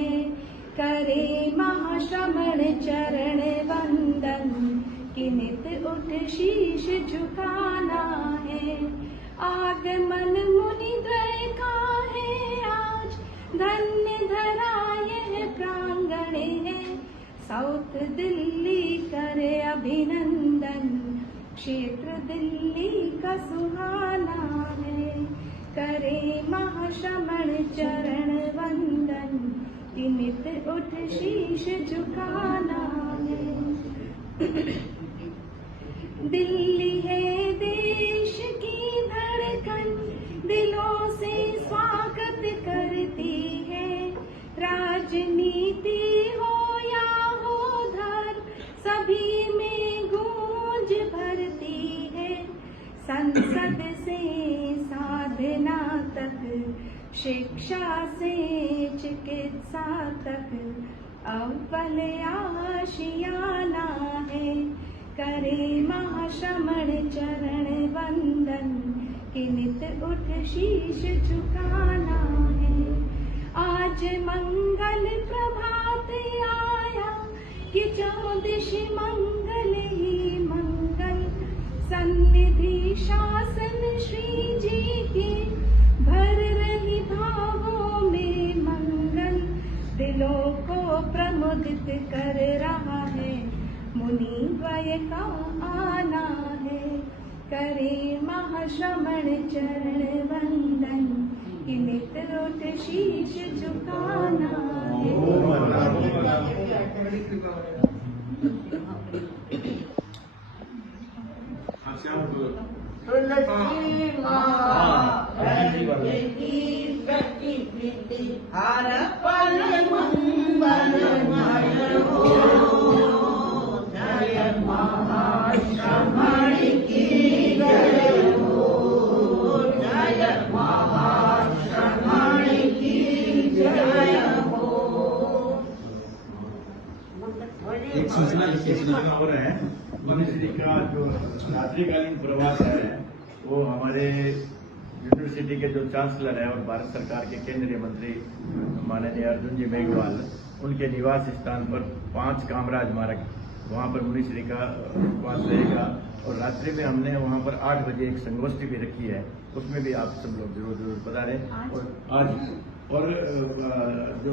करे महाश्रमण चरण वंदन कि नित उठ शीश झुकाना है। आगमन मुनि द्वय का है आज, धन्य धरा यह प्रांगण है। साउथ दिल्ली करे अभिनंदन, क्षेत्र दिल्ली का सुहाना है। करे महाश्रमण चरण वंदन कि नित उठ शीश झुकाना है। दिल्ली है देश की धड़कन, दिलों से स्वागत करती है। राजनीति हो या हो धर्म, सभी में गूंज भरती है। संसद से साधना तक, शिक्षा से चिकित्सा तक, अव्वल आशियाना है। करे महाश्रमण चरण वंदन कि नित उठ शीश झुकाना है। आज मंगल प्रभात आया कि चौदिश मंगल ही मंगल। सन्निधि शासन श्री जी की भर रही भावों में मंगल। दिलों को प्रमुदित कर रहा है, मुनि द्वय का आना है। करे महाश्रमण चरण वंदन कि नित उठ शीश झुकाना है। तुलसी माँ की सच्ची प्रीति हर पल मंगलमय हो। जय महाश्रमण की जय हो, जय महाश्रमण की जय हो। एक सूचना खबर है, मुनिश्री का जो रात्रिकालीन प्रवास है वो हमारे यूनिवर्सिटी के जो चांसलर है और भारत सरकार के केंद्रीय मंत्री माननीय अर्जुन जी मेघवाल उनके निवास स्थान पर 5 कामराज मार्ग वहाँ पर मुनिश्री का वास रहेगा। और रात्रि में हमने वहाँ पर 8 बजे एक संगोष्ठी भी रखी है, उसमें भी आप सब लोग जरूर पधारें। और आज और जो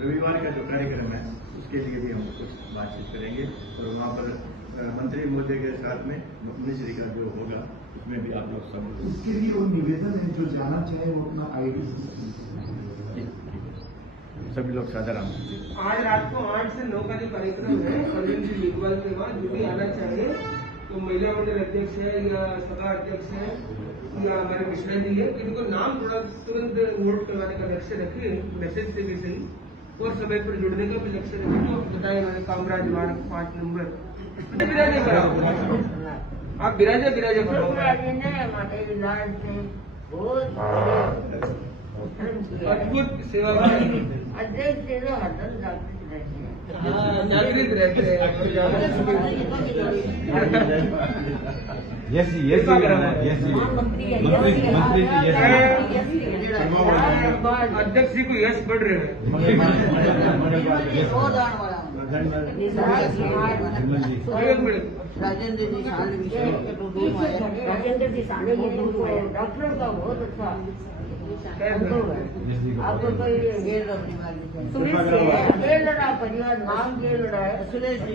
रविवार का जो कार्यक्रम है उसके लिए भी हम कुछ बातचीत करेंगे और वहाँ पर मंत्री महोदय के साथ में मुनिश्री का जो होगा उसमें भी आप लोग सब उसके लिए वो निवेदन है, जो जाना चाहे वो अपना ID सभी लोग साधारण। आज रात को 8 से 9 का जो कार्यक्रम है अर्जुन जी मेघवाल के बाद जो भी आना चाहे तो महिला मंडल अध्यक्ष है या सभा अध्यक्ष है या हमारे कृष्णा जी है, इनको नाम थोड़ा तुरंत नोट करवाने का लक्ष्य रखे, मैसेज से भी सही, और समय पर जुड़ने का भी लक्ष्य रखे। तो बताए मैंने कामराज मार्ग 5 नंबर आप बिराजे अद्भुत सेवा अध्यक्ष जी हरदम जागृत रहते हैं। यस जी, यस जी, यस जी, मंत्री जी, यस जी। अध्यक्ष जी को यश बढ़ रहे हैं। राजेंद्र जी साले डॉक्टर का बहुत अच्छा अनुभव है। आपको कोई जेल रखने वाली परिवार नाम जेल रहा है सुरेश जी।